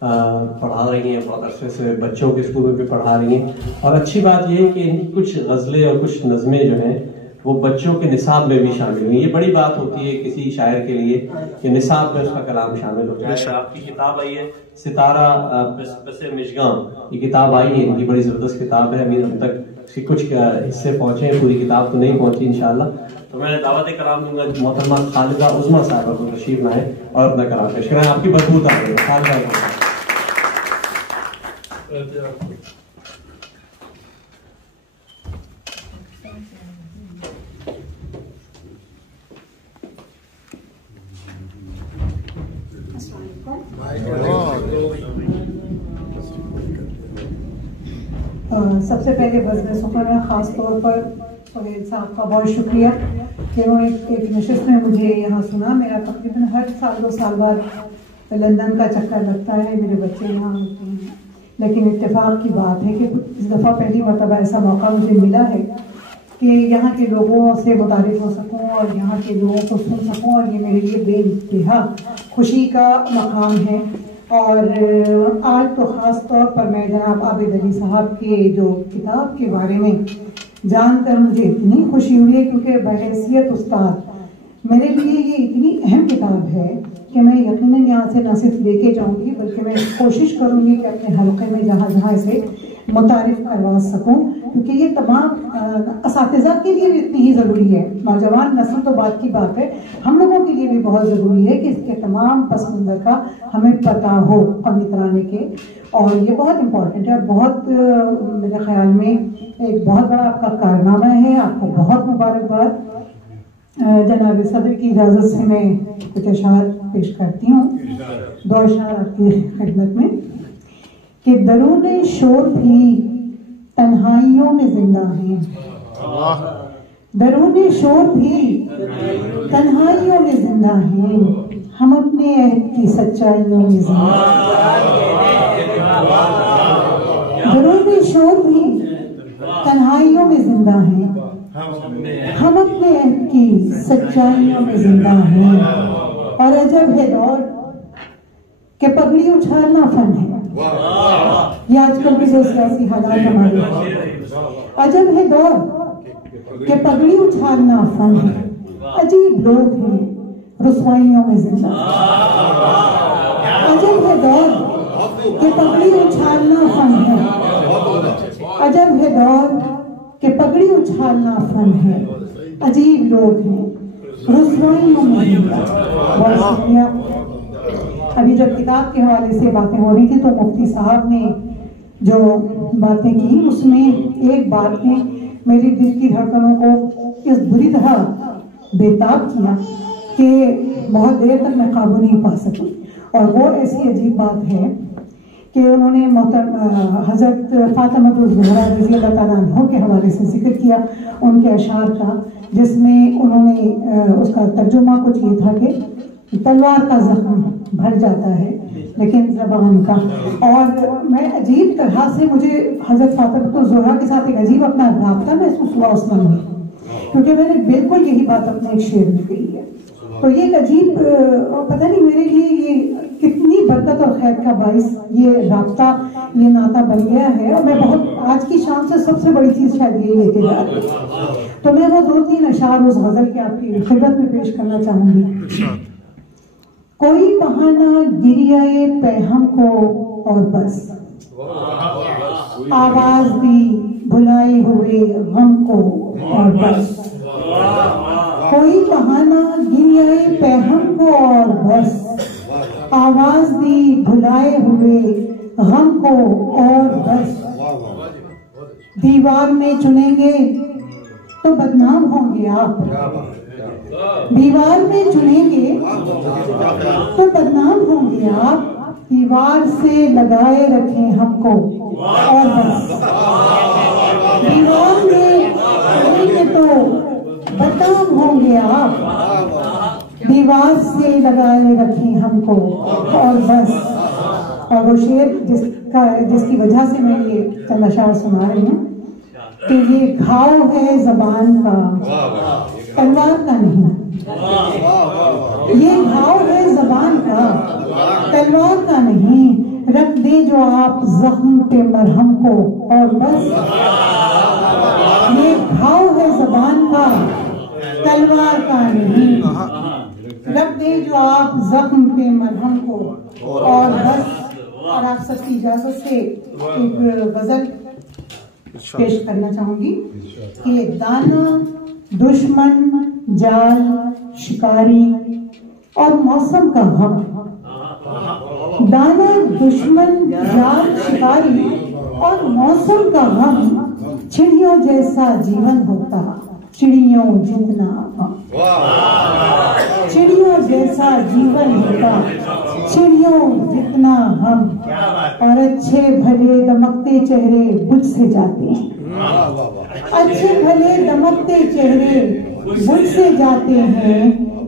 पढ़ा रही हैं, बहुत अरसे से बच्चों के स्कूल में भी पढ़ा रही हैं। और अच्छी बात यह है कि इनकी कुछ गज़लें और कुछ नज़में जो हैं वो बच्चों के निसाब में भी शामिल हुई। ये बड़ी बात होती है किसी शायर के लिए कि निसाब में उसका कलाम शामिल हो जाए। आपकी किताब आई है सितारा बसे मिशगां, ये किताब आई है, इनकी बड़ी ज़बरदस्त किताब है। अभी हम तक इसके कुछ हिस्से पहुंचे हैं, पूरी किताब तो नहीं पहुंची इंशाल्लाह। तो मैं दावत कलाम दूंगा मोहतरमा खालिदा उज़मा साहब को तशरीफ लाए और अपना कलाम पेश करें। आपकी बदबू आ रही है खालिदा। सबसे पहले बज़्म सुखन में ख़ास तौर पर सुहेल साहब का बहुत शुक्रिया कि उन्होंने एक नशिस्त में मुझे यहाँ सुना। मेरा तकरीबन हर साल 2 साल बाद लंदन का चक्कर लगता है, मेरे बच्चे यहाँ होते हैं, लेकिन इत्तेफाक की बात है कि इस दफ़ा पहली मरतबा ऐसा मौका मुझे मिला है कि यहाँ के लोगों से मुतारिफ हो सकूँ और यहाँ के लोगों को सुन सकूँ, और ये मेरे लिए बेइंतहा खुशी का मकाम है। और आज तो ख़ास तौर पर मैं जनाब आबिद अली साहब के जो किताब के बारे में जानकर मुझे इतनी खुशी हुई है, क्योंकि बहैसियत उस्ताद मेरे लिए ये इतनी अहम किताब है कि मैं यकीनन यहाँ से न सिर्फ लेके जाऊँगी बल्कि मैं कोशिश करूँगी कि अपने हल्के में जहाँ जहाँ इसे मुतारिफ करवा सकूँ, क्योंकि ये तमाम असातिज़ा के लिए भी इतनी ही ज़रूरी है। नौजवान नस्ल तो बात की बात है, हम लोगों के लिए भी बहुत ज़रूरी है कि इसके तमाम पस मंज़र का हमें पता हो कौमी तराने के, और ये बहुत इम्पोर्टेंट है। और बहुत मेरे ख्याल में एक बहुत बड़ा आपका कारनामा है, आपको बहुत मुबारकबाद। जनाब सदर की इजाज़त से मैं कुछ अशार पेश करती हूँ, 2 अशार आपकी खिदमत में कि दरूने शोर भी तन्हाइयों में जिंदा हैं, दरूने शोर भी तन्हाइयों में जिंदा हैं, हम अपने अहद की सच्चाइयों में जिंदा हैं। दरूने शोर भी तन्हाइयों में जिंदा हैं, हम अपने अहद की सच्चाइयों में जिंदा हैं। और अजब है दौर के पगड़ी उछालना फन है, ये आजकल के जो सियासी हालात हमारे। अजब है दौर के पगड़ी उछालना फन है, अजीब लोग हैं रुसवाइयों में जिंदा। अजब है दौर के पगड़ी उछालना फन है, अजब है दौर के पगड़ी उछालना फन है, अजीब लोग हैं रुसवाइयों में जिंदा। बहुत शुक्रिया। अभी जब किताब के हवाले से बातें हो रही थी तो मुफ्ती साहब ने जो बातें की उसमें एक बात ने मेरी दिल की धड़कनों को इस बुरी तरह बेताब किया कि बहुत देर तक मैं काबू नहीं पा सकी। और वो ऐसी अजीब बात है कि उन्होंने हजरत फातिमातुज़ ज़हरा रज़ी अल्लाह तआला अन्हा के हवाले से जिक्र किया उनके अशार का, जिसमें उन्होंने उसका तर्जुमा कुछ ये था कि तलवार का जख्म भर जाता है लेकिन ज़बान का। और मैं अजीब तरह से मुझे हजरत फातिमातुज़ ज़हरा के साथ एक अजीब अपना राब्ता महसूस हुआ उस लम्हे, क्योंकि मैंने बिल्कुल यही बात अपने एक शेर में कही है। तो ये एक अजीब, पता नहीं मेरे लिए ये कितनी बरकत और खैर का बाइस ये राब्ता, ये नाता बन गया है। और मैं बहुत आज की शाम से सबसे बड़ी चीज शायद ये लेके जा रही हूँ। तो मैं वो 2-3 अशार उस गजल के आपकी खिदमत में पेश करना चाहूंगी। कोई बहाना गिरियाए पैहम को और बस, आवाज दी भुलाए हुए गम को और बस। कोई बहाना गिरियाए पैहम को और बस, आवाज दी भुलाए हुए गम को और बस। दीवार में चुनेंगे तो बदनाम होंगे आप, दीवार में चुनेंगे तो बदनाम होंगे आप। दीवार से लगाए रखें हमको और बस। दीवार में चुनेंगे तो बदनाम होंगे आप, दीवार से लगाए रखें हमको और बस। और वो शेर जिसकी वजह से मैं ये चंद अशार सुना रही हूँ कि ये घाव है ज़बान का, तलवार का नहीं। ये घाव है ज़बान का, तलवार का नहीं। रख दे जो आप जख्म पे मरहम को और बस। ये घाव है ज़बान का, तलवार का नहीं। रख दे जो आप जख्म पे मरहम को और बस। और आप सबकी इजाजत से एक गजल पेश करना चाहूंगी कि दाना दुश्मन जाल शिकारी और मौसम का गम। दाना दुश्मन जाल शिकारी और मौसम का गम, चिड़ियों जैसा जीवन होता चिड़ियों जितना हम। चिड़ियों जैसा जीवन होता चिड़ियों जितना हम। और अच्छे भले दमकते चेहरे बुझ से जाते हैं, अच्छे भले दमकते चेहरे बुझ से जाते हैं।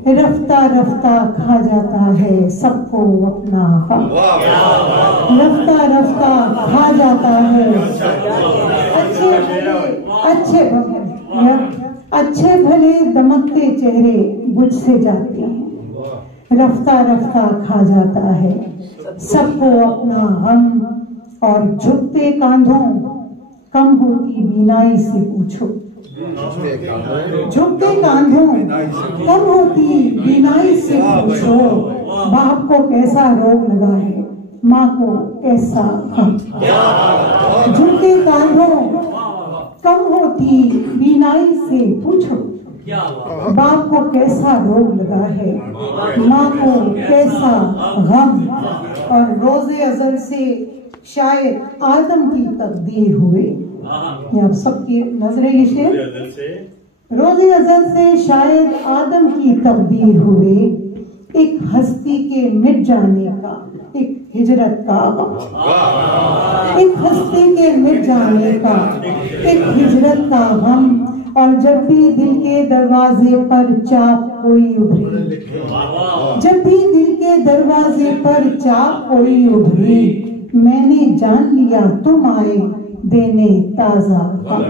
रफ्ता रफ्ता खा जाता है सबको अपना हम। रफ्ता रफ्ता खा जाता है अच्छे भले दमकते चेहरे बुझ से जाते हैं। रफ्ता रफ्ता खा जाता है सबको अपना हम। और झुकते कांधों कम होती बीनाई से पूछो। झुकते कांधों कम होती बीनाई से पूछो। बाप को कैसा रोग लगा है, माँ को कैसा हम। झुकते कांधों कम होती बीनाई से पूछो। बाप को कैसा रोग लगा है, माँ को कैसा गम। और रोजे अजल से शायद आदम की तकदीर हुए। ये आप सबकी नजरें ये शेर। रोजे अजल से शायद आदम की तकदीर हुए। एक हस्ती के मिट जाने का, एक हिजरत का गम। एक हस्ती के मिट जाने का, एक हिजरत का गम। और जब भी दिल के दरवाजे पर चाप कोई उभरी, जब भी दिल के दरवाजे पर चाप कोई उभरी, मैंने जान लिया तुम आए देने ताजा गम।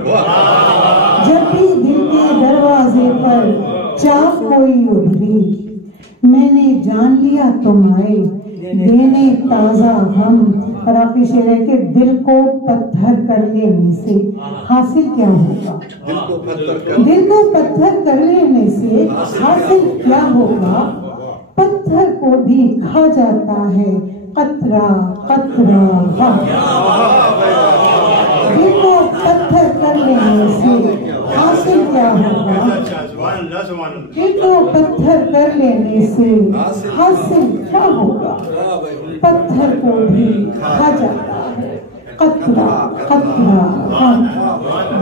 जब भी दिल के दरवाजे पर चाप कोई उभरी, मैंने जान लिया तुम आए देने ताजा गम। और आखिरी शेर है कि दिल को पत्थर कर लेने से हासिल क्या होगा, दिल को पत्थर कर लेने से हासिल क्या होगा, पत्थर को भी खा जाता है कतरा कतरा गम। दिल को पत्थर कर लेने से हासिल क्या होगा, दिल को पत्थर कर लेने से हासिल क्या होगा, पत्थर को भी खा जाता है कतरा कतरा गम।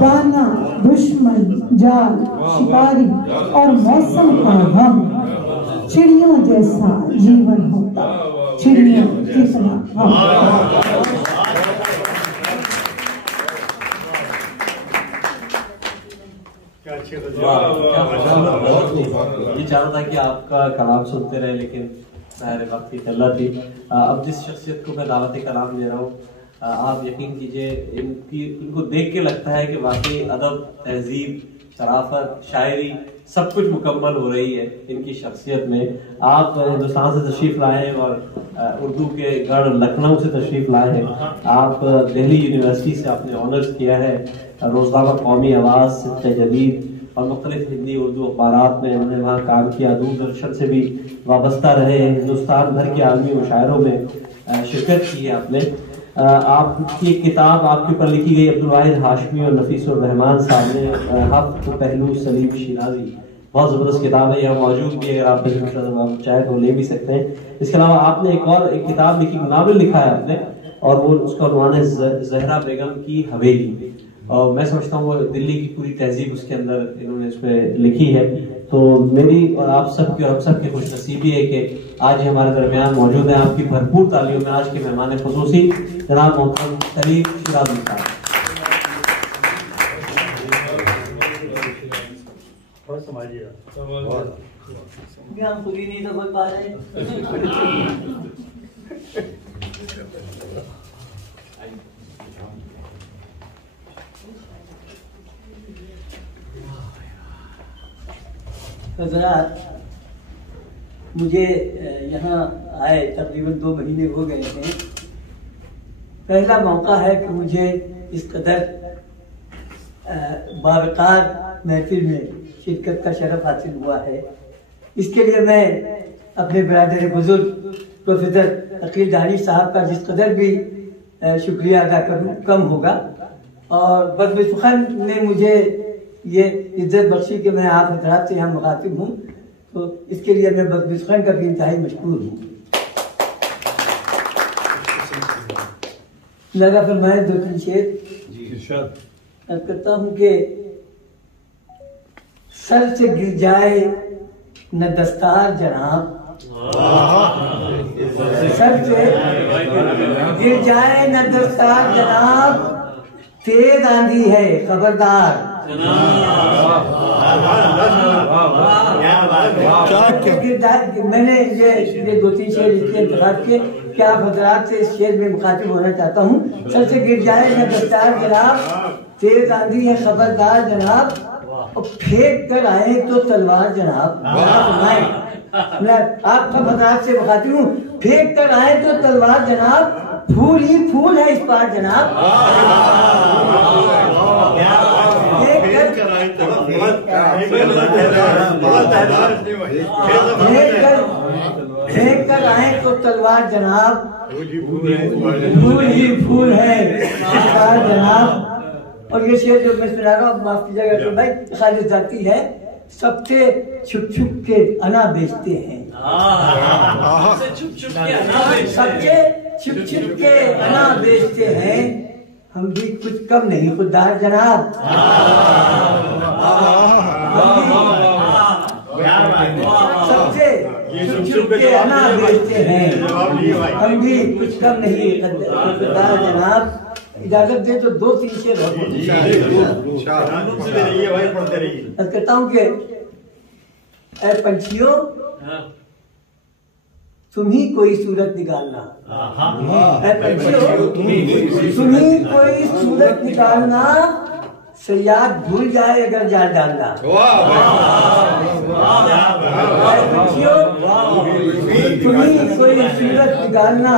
दाना दुश्मन जाल शिकारी और मौसम का गम, चिड़ियों जैसा जीवन होता चिड़ियों जितना गम। ये चाहता था कि आपका कलाम सुनते रहे, लेकिन ज़ाहिर वक्त की किल्लत थी। अब जिस शख्सियत को मैं दावत कलाम दे रहा हूँ, आप यकीन कीजिए इनको देख के लगता है कि वाकई अदब, तहजीब, शराफत, शायरी सब कुछ मुकम्मल हो रही है इनकी शख्सियत में। आप हिंदुस्तान से तशरीफ़ लाए हैं और उर्दू के गढ़ लखनऊ से तशरीफ़ लाए हैं। आप दिल्ली यूनिवर्सिटी से आपने ऑनर्स किया है, रोज़नामा कौमी आवाज़, सित्ते जदीद और मुख्तलिफ हिंदी उर्दू अखबारात में उन्होंने वहाँ काम किया। दूरदर्शन से भी वाबस्ता रहे, हिंदुस्तान भर के आलमी मुशायरों में शिरकत की है आपने। आपकी एक किताब आपके ऊपर लिखी गई अब्दुल वाहिद हाशमी और नफीसुर रहमान साहब ने, हफ्त पहलू सलीम शिराजी, बहुत ज़बरदस्त किताब है, यहाँ मौजूद भी है, अगर आप चाहे तो ले भी सकते हैं। इसके अलावा आपने एक किताब लिखी, नावल लिखा है आपने, और वो उसका उन्वान है जहरा बेगम की हवेली। और मैं समझता हूँ वो दिल्ली की पूरी तहजीब उसके अंदर इन्होंने उसमें लिखी है। तो मेरी और आप सबकी और हम सब की खुशनसीबी है कि आज हमारे दरमियान मौजूद है। आपकी भरपूर तालियों में आज के मेहमान खुसूसी जनाब मोहतरम सलीम शिराजी साहब। हम खुद ही नहीं तो बोल पा रहे। हज़रात, मुझे यहाँ आए तकरीबन 2 महीने हो गए हैं। पहला मौका है कि मुझे इस कदर बावकार महफिल में शिरकत का शरफ हासिल हुआ है। इसके लिए मैं अपने बिरादर बुजुर्ग प्रोफेसर अकील दानिश साहब का जिस कदर भी शुक्रिया अदा करूँ कम होगा। और बदबिसुखन ने मुझे ये इज्जत बख्शी कि मैं आप हज़रात से यहाँ मुखातिब हूँ, तो इसके लिए मैं बदबिसुखन का भी इंतहाई मशकूर हूँ। लगा फरमाए 2-3 शेर करता हूँ कि सर से गिर जाए न दस्तार जनाब, सर से गिर जाए न दस्तार जनाब, तेज आंधी है खबरदार। मैंने ये 2-3 शेर इसलिए इंतखाब किए कि आप हज़रात से इस शेर में मुखातिब होना चाहता हूँ। सर से गिर जाए न दस्तार जनाब, तेज आंधी है खबरदार जनाब, और फेंक कर आए तो तलवार जनाब। मैं आप सब हज़रात से मुखातिब हूँ, फेंक कर आए तो तलवार जनाब, फूल ही फूल है इस पार जनाब। फेंक कर आए तो तलवार जनाब, फूल ही फूल है इस पार जनाब। और ये शेर जो मैं सुना रहा हूँ, माफ कीजिएगा तो भाई खालिद जाती है, सबसे छुप छुप के अना बेचते हैं, सबसे छुप छुप के अना बेचते हैं, हम भी कुछ कम नहीं खुददार जनाब। सबसे छुप छुप के अना बेचते हैं, हम भी कुछ कम नहीं खुददार जनाब। इजाजत दे तो 2-3 शेर और कहता हूँ कि ऐ पंछियों तुम ही कोई सूरत निकालना, ऐ पंछियों तुम ही कोई सूरत निकालना, सयाद भूल जाए अगर जान डालना। पंछियों तुम ही कोई सूरत निकालना,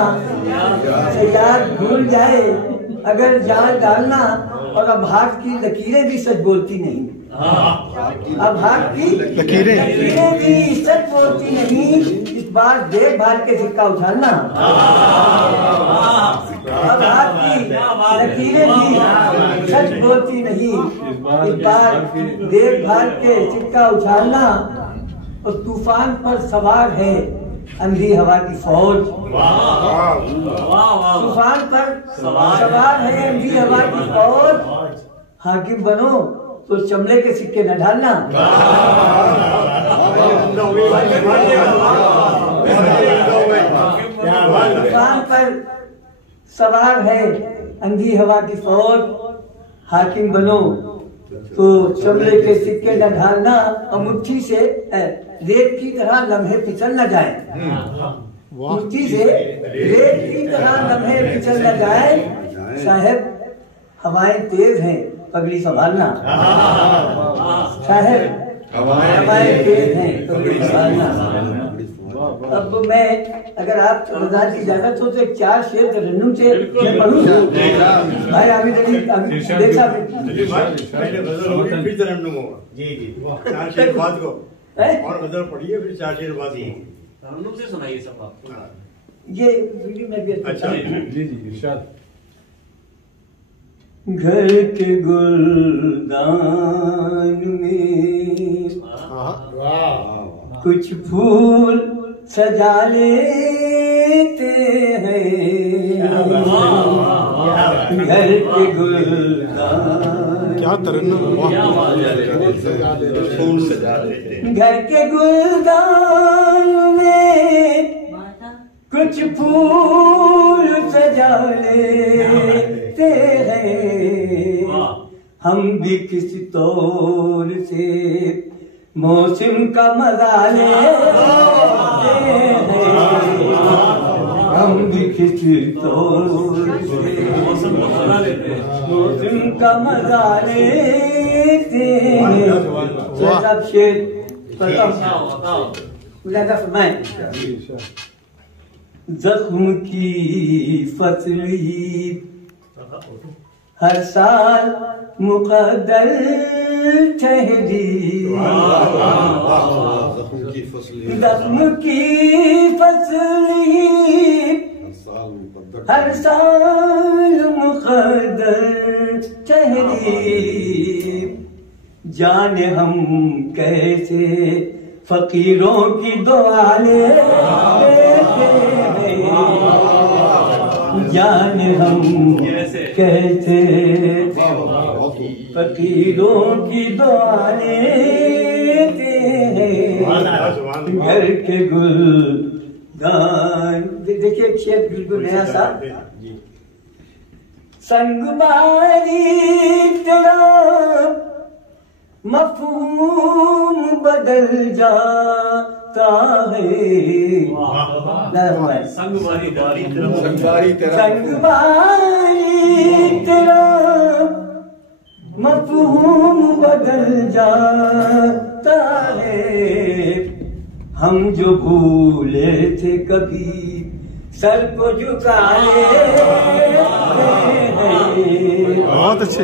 सयाद भूल जाए अगर जान डालना। और अब हाथ की लकीरें भी सच बोलती नहीं, अब हाथ की लकीरें भी सच बोलती नहीं, इस बार देखभाल के सिक्का उछालना। अब हाथ की लकीरें भी सच बोलती नहीं, इस बार देखभाल के सिक्का उछालना। और तूफान पर सवार है अंधी हवा की फौज, तूफान पर सवार है अंधी हवा की फौज। हाकिम बनो तो चमड़े के सिक्के न ढालना। तूफान पर सवार है अंधी हवा की फौज, हाकिम बनो तो चमड़े के सिक्के न ढालना। और मुट्ठी से रेत की तरह लम्हे फिसल न जाए, मुट्ठी से रेत की तरह लम्हे फिसल न जाए। साहब हवाएं तेज हैं पगड़ी संभालना, साहब हवाएं तेज हैं पगड़ी संभालना। अब मैं अगर आप रमजान की इजाजत हो तो 4 शेर तरन्नुम से मैं पढ़ूं। भाई आमिर अली देख साहब फिर तरन्नुम होगा। जी जी 4 शेर बाद को और गजल पढ़िए, फिर 4 शेर बाद तरन्नुम से सुनाइए सब आप। ये वीडियो में भी अच्छा जी जी इरशाद। घर के गुलदान में कुछ फूल सजा लेते हैं, घर के गुलदान क्या तरन्नुम, घर के गुलदान में कुछ फूल सजा लेते हैं। हम भी किसी तौर से मौसम का मजा लेते हैं, हम भी किसी तौर से मौसम का मजा लेते हैं। सब शेर फरमाएं। जख्म की फसली हर साल मुकद्दर ठहरी, जख्म की फसली हर साल मुकद्दर ठहरी। जाने हम कैसे फकीरों की दुआ लेते हैं, जाने हम कैसे फकीरों की दुआ लेते हैं। घर के गुलदान देखिए एक शेर बिल्कुल नया सा। संगमारी तेरा मफहूम बदल जाता है, संगवारी तेरा मफहूम बदल जाता है। हम जो भूले थे कभी सर को झुका लेते हैं। बहुत अच्छे।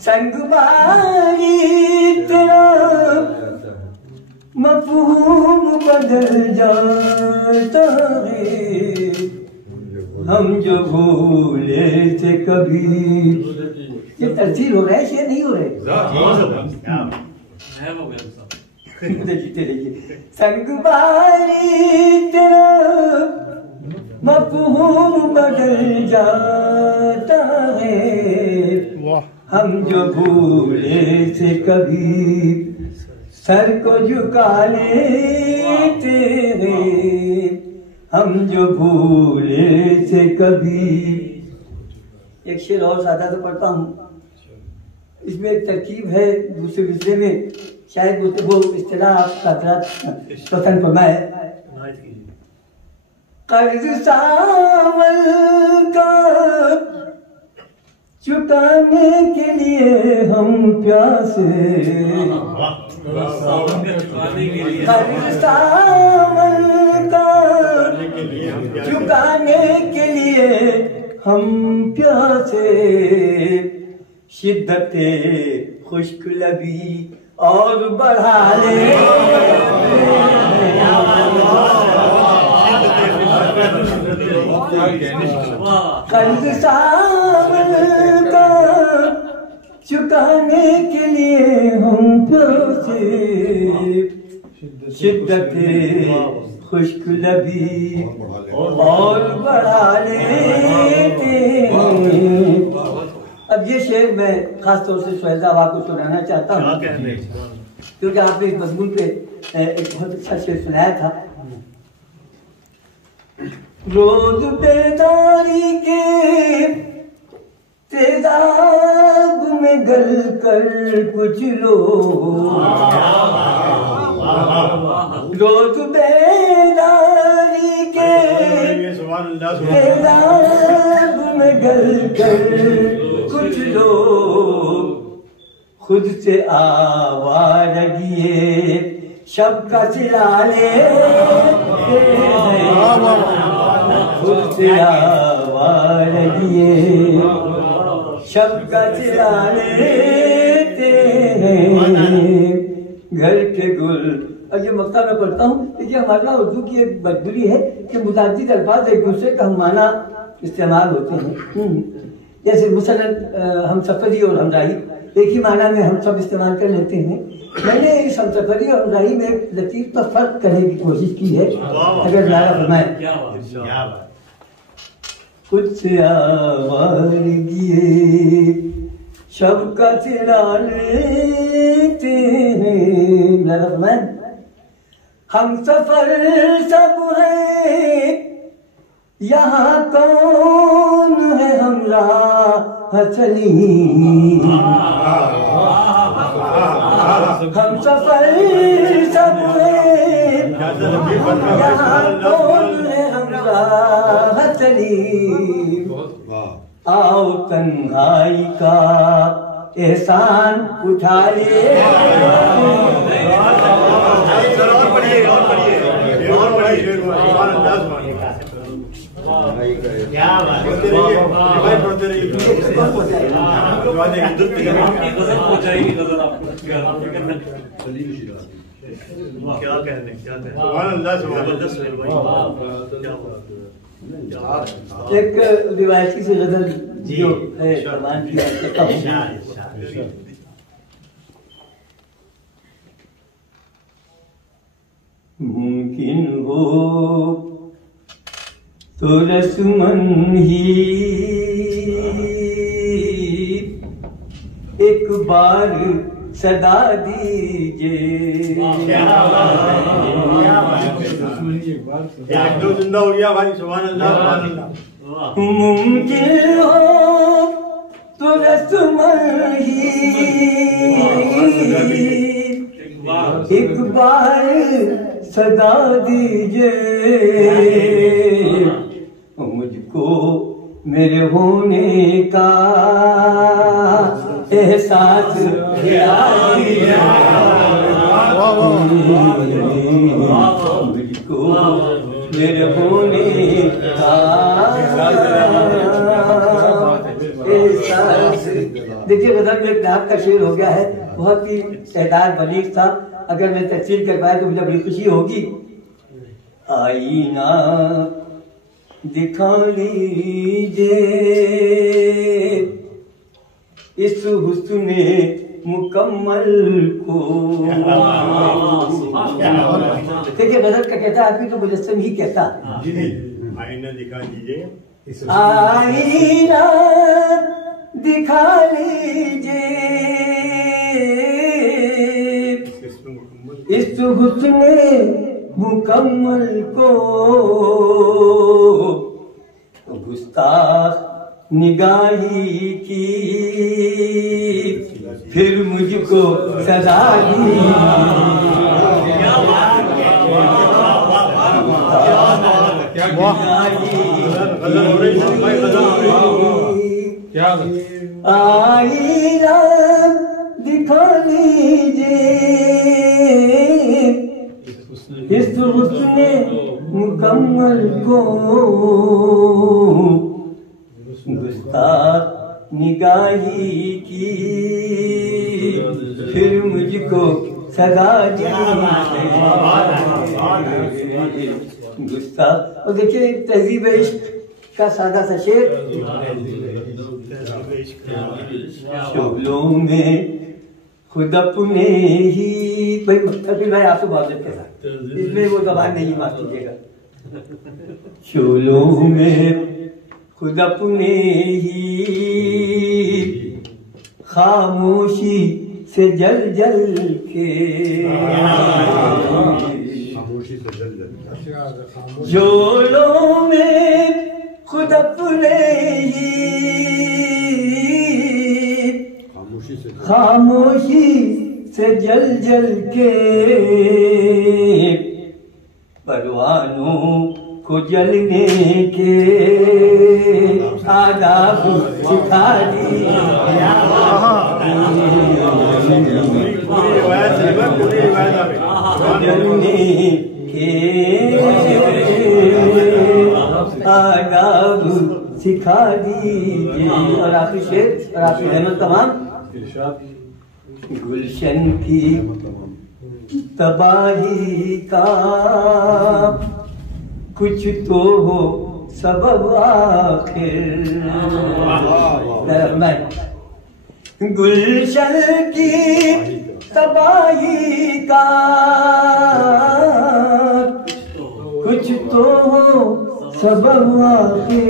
संगवारी तेरा मफहूम बदल जाता है। हम जो भूले थे कभी, ये तरजील हो रहा है, शेर नहीं हो रहे। जीते रहिए। संगवारी तेरा मफहूम बदल जाता है। हम जो भूले थे कभी सर को झुका लेते हैं। हम जो भूले थे कभी। एक शेर और सादा तो पढ़ता हूँ, इसमें एक तरकीब है दूसरे विषय में, शायद वो इस्तेलाह आपका पसंद फरमाए। कर्ज सावल का चुकाने के लिए हम प्यासे, कर्ज सावल का चुकाने के लिए हम प्यासे, शिद्दते खुश्क लबी और बढ़ा ले। कर्ज सावल का चुकाने के लिए हम प्यासे, शिद्दते खुश्क लबी और बढ़ा लेते हैं। अब ये शेर मैं खास तौर से सुहेल साहब आपको सुनाना चाहता हूँ, क्योंकि आपने इस मजमून पे एक बहुत अच्छा शेर सुनाया था। रोज बेदारी के तेजाब में गल कर कुछ लोग, रोज बेदारी के तेजाब में गल कर कुछ लोग खुद से आवारगिए शब का सिला लेते हैं, खुद से आवारगिए शब का सिला लेते हैं। घर के गुल, अब ये मक्ता में पढ़ता हूँ, ये हमारा उर्दू की एक बदबुरी है कि मुतादिद अल्फाज एक दूसरे का हम माना इस्तेमाल होते हैं। जैसे मुसलन हम सफरी और हमराही एक ही माना में हम सब इस्तेमाल कर लेते हैं। मैंने इस हम सफरी और हमराही में एक लतीफ तो फर्क करने की कोशिश की है, अगर लाया फरमाए। खुद से आवारगिए शब का सिला लेते हैं, लाया फरमाए। हम सफर सब हैं यहाँ कौन है हमराह चली, हम सफर सब हैं यहाँ कौन है हमराह चली। आओ तन्हाई का एहसान उठा ले। क्या बात है, क्या कहने एक रिवायती से गजल जो है फरमान की मुमकिन हो तो रस्मन ही एक बार सदा दीजिए। जिंदा हो गया भाई, सुभान अल्लाह। मुमकिन हो तो रस्मन ही एक बार सदा दीजिए, मुझको मेरे होने का एहसास दिला दीजिए, मुझको मेरे होने का एहसास। देखिए गजल में एक नाक का शेर हो गया है, बहुत ही सहदार बलीग था। अगर मैं तफसील कर पाया तो मुझे बड़ी खुशी होगी। आईना दिखा लीजिए इस हुस्ने मुकम्मल को। देखिए गजल का कहता आदमी तो मुजस्सम ही कहता। आईना दिखा दीजिए, आईना दिखा लीजिए इस हुस्ने मुकम्मल को। निगाही की फिर मुझको सजा दी। आईना दिखा लीजिए इस हुस्ने मुकम्मल को, गुस्ताख निगाही की फिर मुझको सजा दी। गुस्ताख। और देखिए तहजीब इश्क का सादा सा शेर। शोलों में खुद अपने ही, भाई कपिल भाई आपसे बात के साथ इसमें वो जबान नहीं, माफ कीजिएगा। शोलों में खुद अपने ही खामोशी से जल जल के, शोलों में खुद अपने ही खामोशी से जल जल के, परवानों को जलने के आदाब सिखा दी। जलने के आदाब सिखा दीजिए। और आपकी शेर और आपकी रहमत तमाम। गुलशन की तबाही का कुछ तो हो सबब आखिर। गुलशन की तबाही का कुछ तो हो सबब आखिर।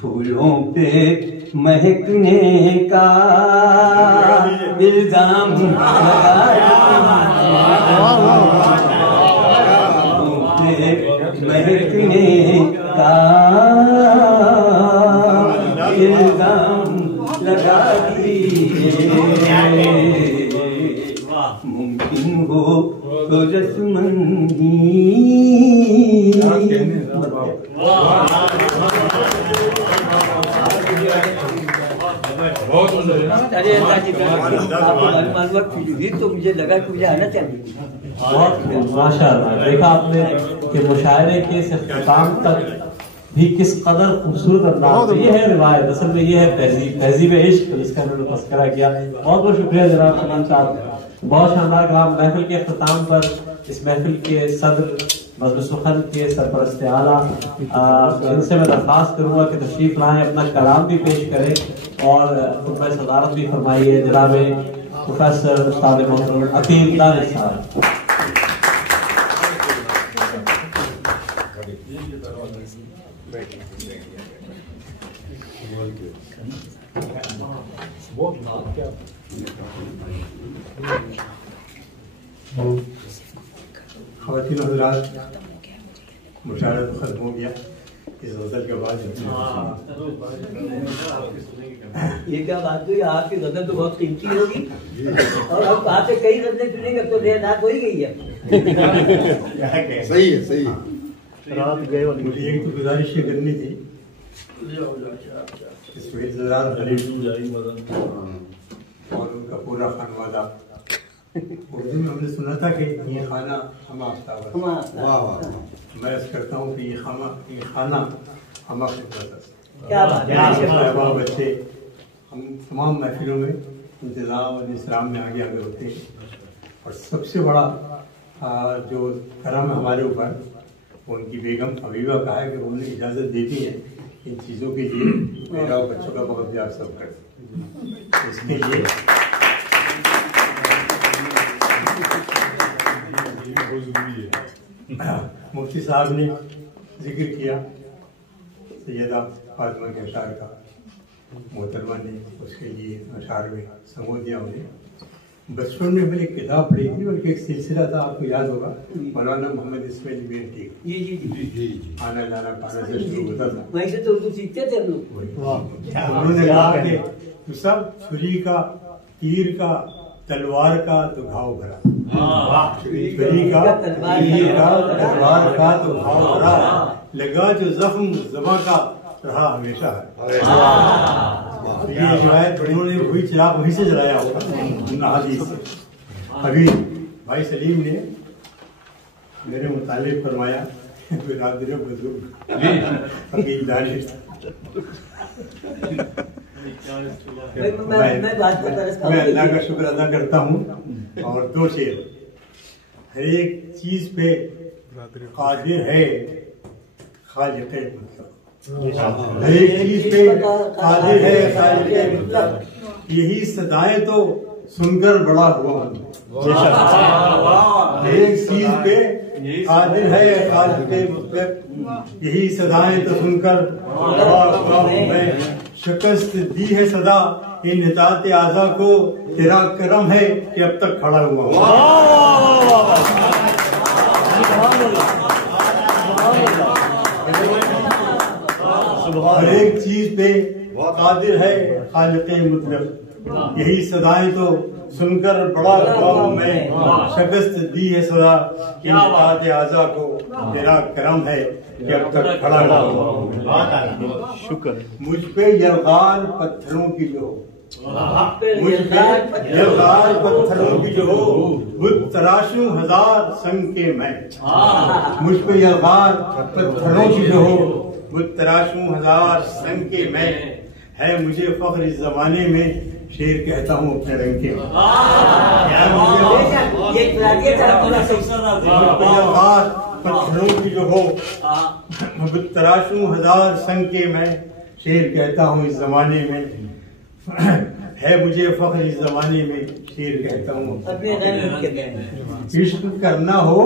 फूलों पे महकने का इल्जाम महकने का इल्जाम लगा दीजिए। मुमकिन हो तो रस्मंदी। अरे तो मुझे लगा कि मुझे आना चाहिए। बहुत माशाअल्लाह। देखा आपने कि मुशायरे के इस इख्तिताम तक भी किस कदर खूबसूरत अंदाज। ये है रिवायत, असल में ये है तहजीब इश्क जिसका मैंने तस्करा किया। बहुत बहुत शुक्रिया जनाब सलाम साहब, बहुत शानदार काम। महफिल के इख्तिताम पर इस महफिल के सदर मजलिस सुखन के सरपरस्त आला इनसे मैं दरख्वास्त करूँगा कि तशरीफ लाएं, अपना कलाम भी पेश करें और खुतबा सदारत भी फरमाइए। जनाब प्रोफेसर उस्ताद मोहतरम अकील दानिश साहब। ख़वातीन हज़रात, मुशायरा तो खत्म हो गया। इस गज़ल के बाद ये क्या बात हुई? आपकी गज़ल तो बहुत कीमती होगी और अब आपसे कई गज़लें सुनेंगे तो देर हो ही गई है। सही है, सही है। रात गए और मुझे एक तो गुजारिश करनी थी और उनका पूरा खानवादा। उर्दू में हमने सुना था कि ये खाना हम आफ्ताब, मैं ऐसा करता हूँ कि ये खाना हम बच्चे हम तमाम महफिलों में इंतज़ाम और इस्लाम में आगे आगे होते हैं। और सबसे बड़ा जो करम है हमारे ऊपर, उनकी बेगम हबीबा का है कि उन्होंने इजाज़त दे दी है इन चीज़ों के लिए मेरा और बच्चों का बहुत ज़्यादा सब कर। इसके लिए मुफ्ती साहब ने जिक्र किया सैयदा फातिमा के अशार का, मोहतरमा ने उसके लिए अशार में समो दिया उन्हें। बचपन में मैंने एक किताब पढ़ी थी, बल्कि एक सिलसिला था, आपको याद होगा, मौलाना मोहम्मद इस्माइल मीर टेक, आना जाना पाना से शुरू होता था। वहीं से तो उर्दू सीखते थे हम लोग। उन्होंने कहा कि सब छुरी का, तीर का, तलवार का तो घाव भरा, छुरी का, तीर का, तलवार का तो घाव भरा, लगा जो जख्म ज़बां का रहा हमेशा है। ये रिवायत उन्होंने वही चिराग वहीं से जलाया होगा हदीस से। अभी भाई सलीम ने मेरे मुतालिब फरमाया, बिरादर बुजुर्ग फकीर दानिश, मैं अल्लाह का शुक्र अदा करता हूँ। और दो शेर, हर एक चीज पे कादिर है खालिक़े मुतलक़, हर एक चीज पे कादिर है खालिक़े मुतलक़, यही सदाएं तो सुनकर बड़ा हुआ हूँ। हर एक चीज पे कादिर है खालिक़े मुतलक़, यही सदाएं तो सुनकर बड़ा हुआ हूँ मैं। शिकस्त दी है सदा इन इताअत आज़ा को, तेरा करम है कि अब तक खड़ा हुआ हूँ। हर एक चीज पे कादिर है खालिक़े मुतलक़, यही सदाएं तो सुनकर बड़ा हुआ हूँ मैं। शिकस्त दी है सदा इन इताअत आज़ा को, तेरा करम है कि अब तक खड़ा हुआ हूँ। शुक्र। मुझ पे यलगार पत्थरों की जो हो, मुझ पे यलगार पत्थरों की जो हो, बुत तराशूं हजार संग के मैं। मुझ पे यलगार पत्थरों की जो हो, बुत तराशूं हजार संग के मैं। है मुझे फख्र इस जमाने में, शेर कहता हूँ अपने रंग के। पत्थरों की जो हो, तराशूं हजार संग के मैं, शेर कहता हूँ इस जमाने में। है मुझे फख्र इस जमाने में, शेर कहता हूँ। इश्क करना हो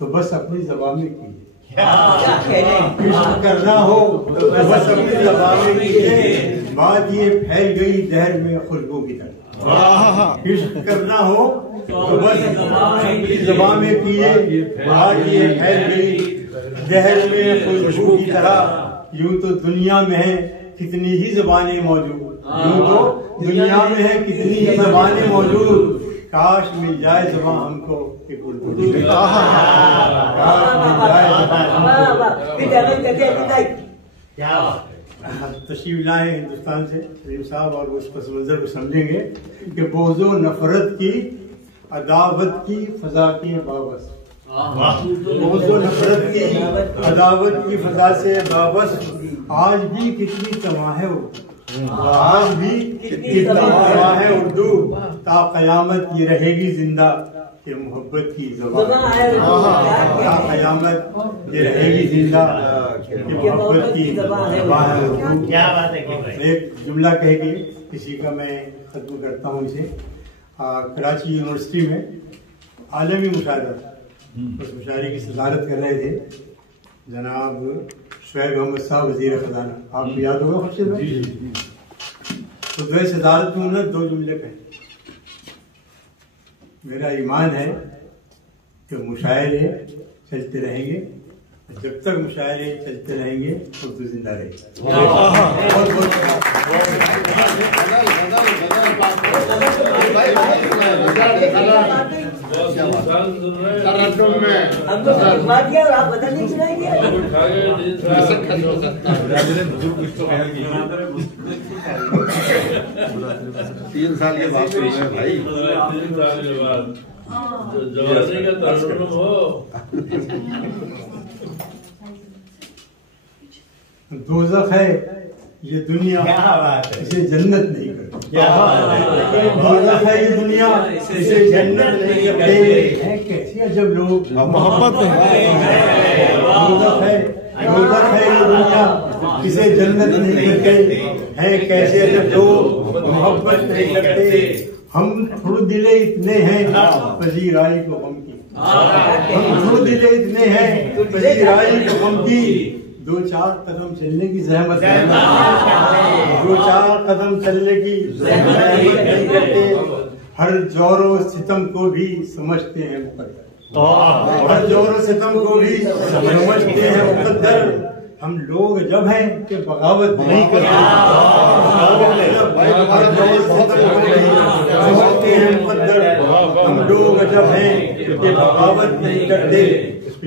तो बस अपनी ज़बान में कीजिए, इश्क करना हो तो बस अपनी ज़बान में कीजिए, बात ये फैल गई जहर में खुशबू की तरह। इश्क करना हो तो बस अपनी ज़बान में कीजिए, बात ये फैल गई जहर में खुशबू की तरह। यूं तो दुनिया में है कितनी ही ज़बानें मौजूद, यूं तो दुनिया में है कितनी ही ज़बानें मौजूद, काश मिल जाए ज़बान हमको एक उर्दू की। काश मिल जाए ज़बान हमको। तशरीफ लाए हिंदुस्तान से सलीम साहब, और उस पस मंजर को समझेंगे कि बोझो नफरत की, अदावत की फजा की बाबस, बोझो नफरत की, अदावत की फजा से बाबस। आज भी कितनी तबाह है उर्दू, आज भी कितनी तबाह है उर्दू, ता कयामत ये रहेगी जिंदा कि मोहब्बत की ज़बान। ता कयामत ये रहेगी जिंदा कि मोहब्बत की ज़बान है उर्दू। क्या बात है। एक जुमला कह के किसी का मैं खत्म करता हूँ इसे। कराची यूनिवर्सिटी में आलमी मुशायरा, उस मुशायरे की सदारत कर रहे थे जनाब शुएब अहमद साहब, वज़ीर ख़ज़ाना। आपको याद होगा खुर्शीद भाई। तो दो सदारत में उन्होंने दो जुमले कहे। मेरा ईमान है कि मुशायरे चलते रहेंगे, जब तक मुशायरे चलते रहेंगे उर्दू जिंदा रहेगी। आप बदलने सुनाएंगे। 3 साल के बाद भाई, 3 साल के बाद जवानी का तरन्नुम हो। दोज़ख है ये दुनिया, इसे जन्नत नहीं करती। दोज़ख है ये दुनिया, इसे जन्नत नहीं करते। कैसी अजब लोग मोहब्बत है। दोज़ख है ये दुनिया, इसे जन्नत नहीं करते। है कैसे अजब लोग मोहब्बत नहीं करते। हम थोड़े दिले इतने हैं पजीराई को गम की, हम थोड़े दिले इतने हैं पजीराई को गम की। 2-4 कदम चलने की ज़हमत नहीं, 2-4 कदम चलने की ज़हमत नहीं करते। हर जोरो सितम को भी समझते हैं मुकद्दर, हर जोरो सितम को भी समझते हैं मुकद्दर। हम लोग जब हैं कि बगावत नहीं करते, समझते हैं मुकद्दर। हम लोग जब हैं कि बगावत नहीं करते।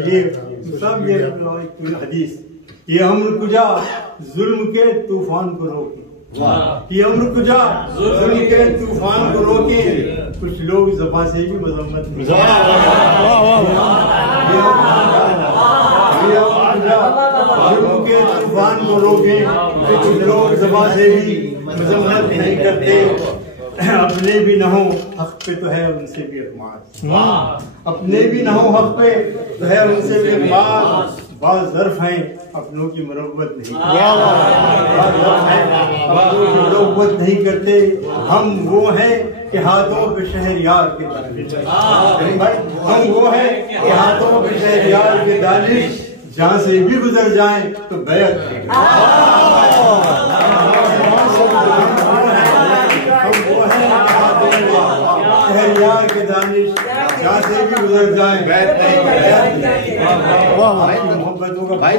ये सब ये हदीस, ये अम्र कुजा जुल्म के तूफान को रोके, ये अम्र कुजा जुल्म के तूफान को रोके। कुछ लोग ज़बान से भी मजम्मत नहीं, जुल्म के तूफान को रोके। कुछ लोग ज़बान से भी मजम्मत नहीं करते। अपने भी न हो हक पे तो है उनसे भी अहमाद, अपने भी न हो हक पे तो है उनसे भी अहमाद। बाज़ ज़र्फ़ हैं अपनों की मुरव्वत नहीं, मुरव्वत नहीं करते। हम वो हैं कि हाथों पे शहरियार के दानिश, हम वो हैं कि हाथों पे शहरियार के दानिश। जहाँ से भी गुजर जाएं तो बैत शहरियार के दानिश, जहाँ से भी गुजर जाएं मोहब्बतों का भाई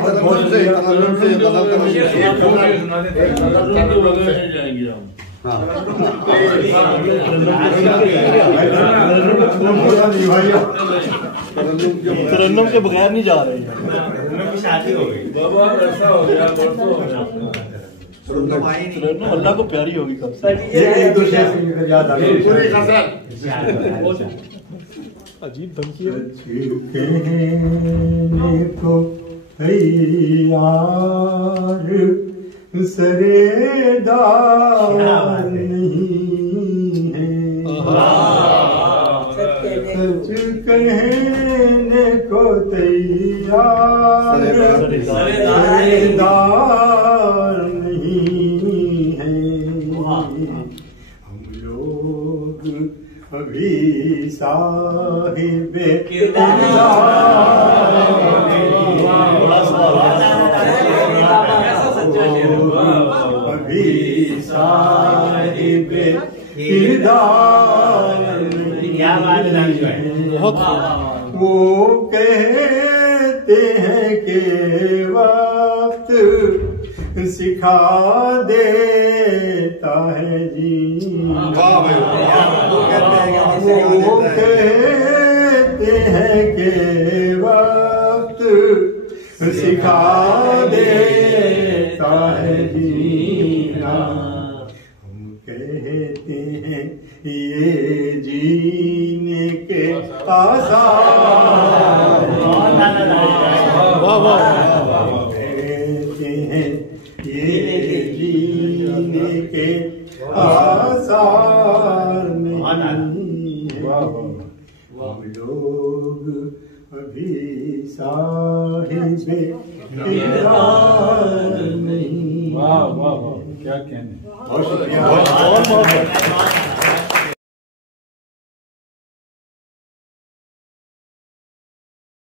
तरन्नुम के बगैर नहीं जा रहे हैं। शादी हो गई, ऐसा हो गया, तरन्नुम अल्लाह को प्यारी होगी कब से। एक दो शेर याद आ गई। अजीब धमकी है। कहने को यार सरेदार नहीं है, सच कहने को तैयार सरेदार नहीं है। हम लोग अभी साहिबे अभी साहिबे वो कहते हैं कि वक्त सिखा देता है जी, वो कहते हैं कि वक्त सिखा देता है जीना। हम कहते हैं ये जीने के आसार, कहते हैं ये जीने के आसार नहीं है। हम लोग अभी साहिबे नहीं। वाह वाह वाह, क्या कहने। बहुत शुक्रिया।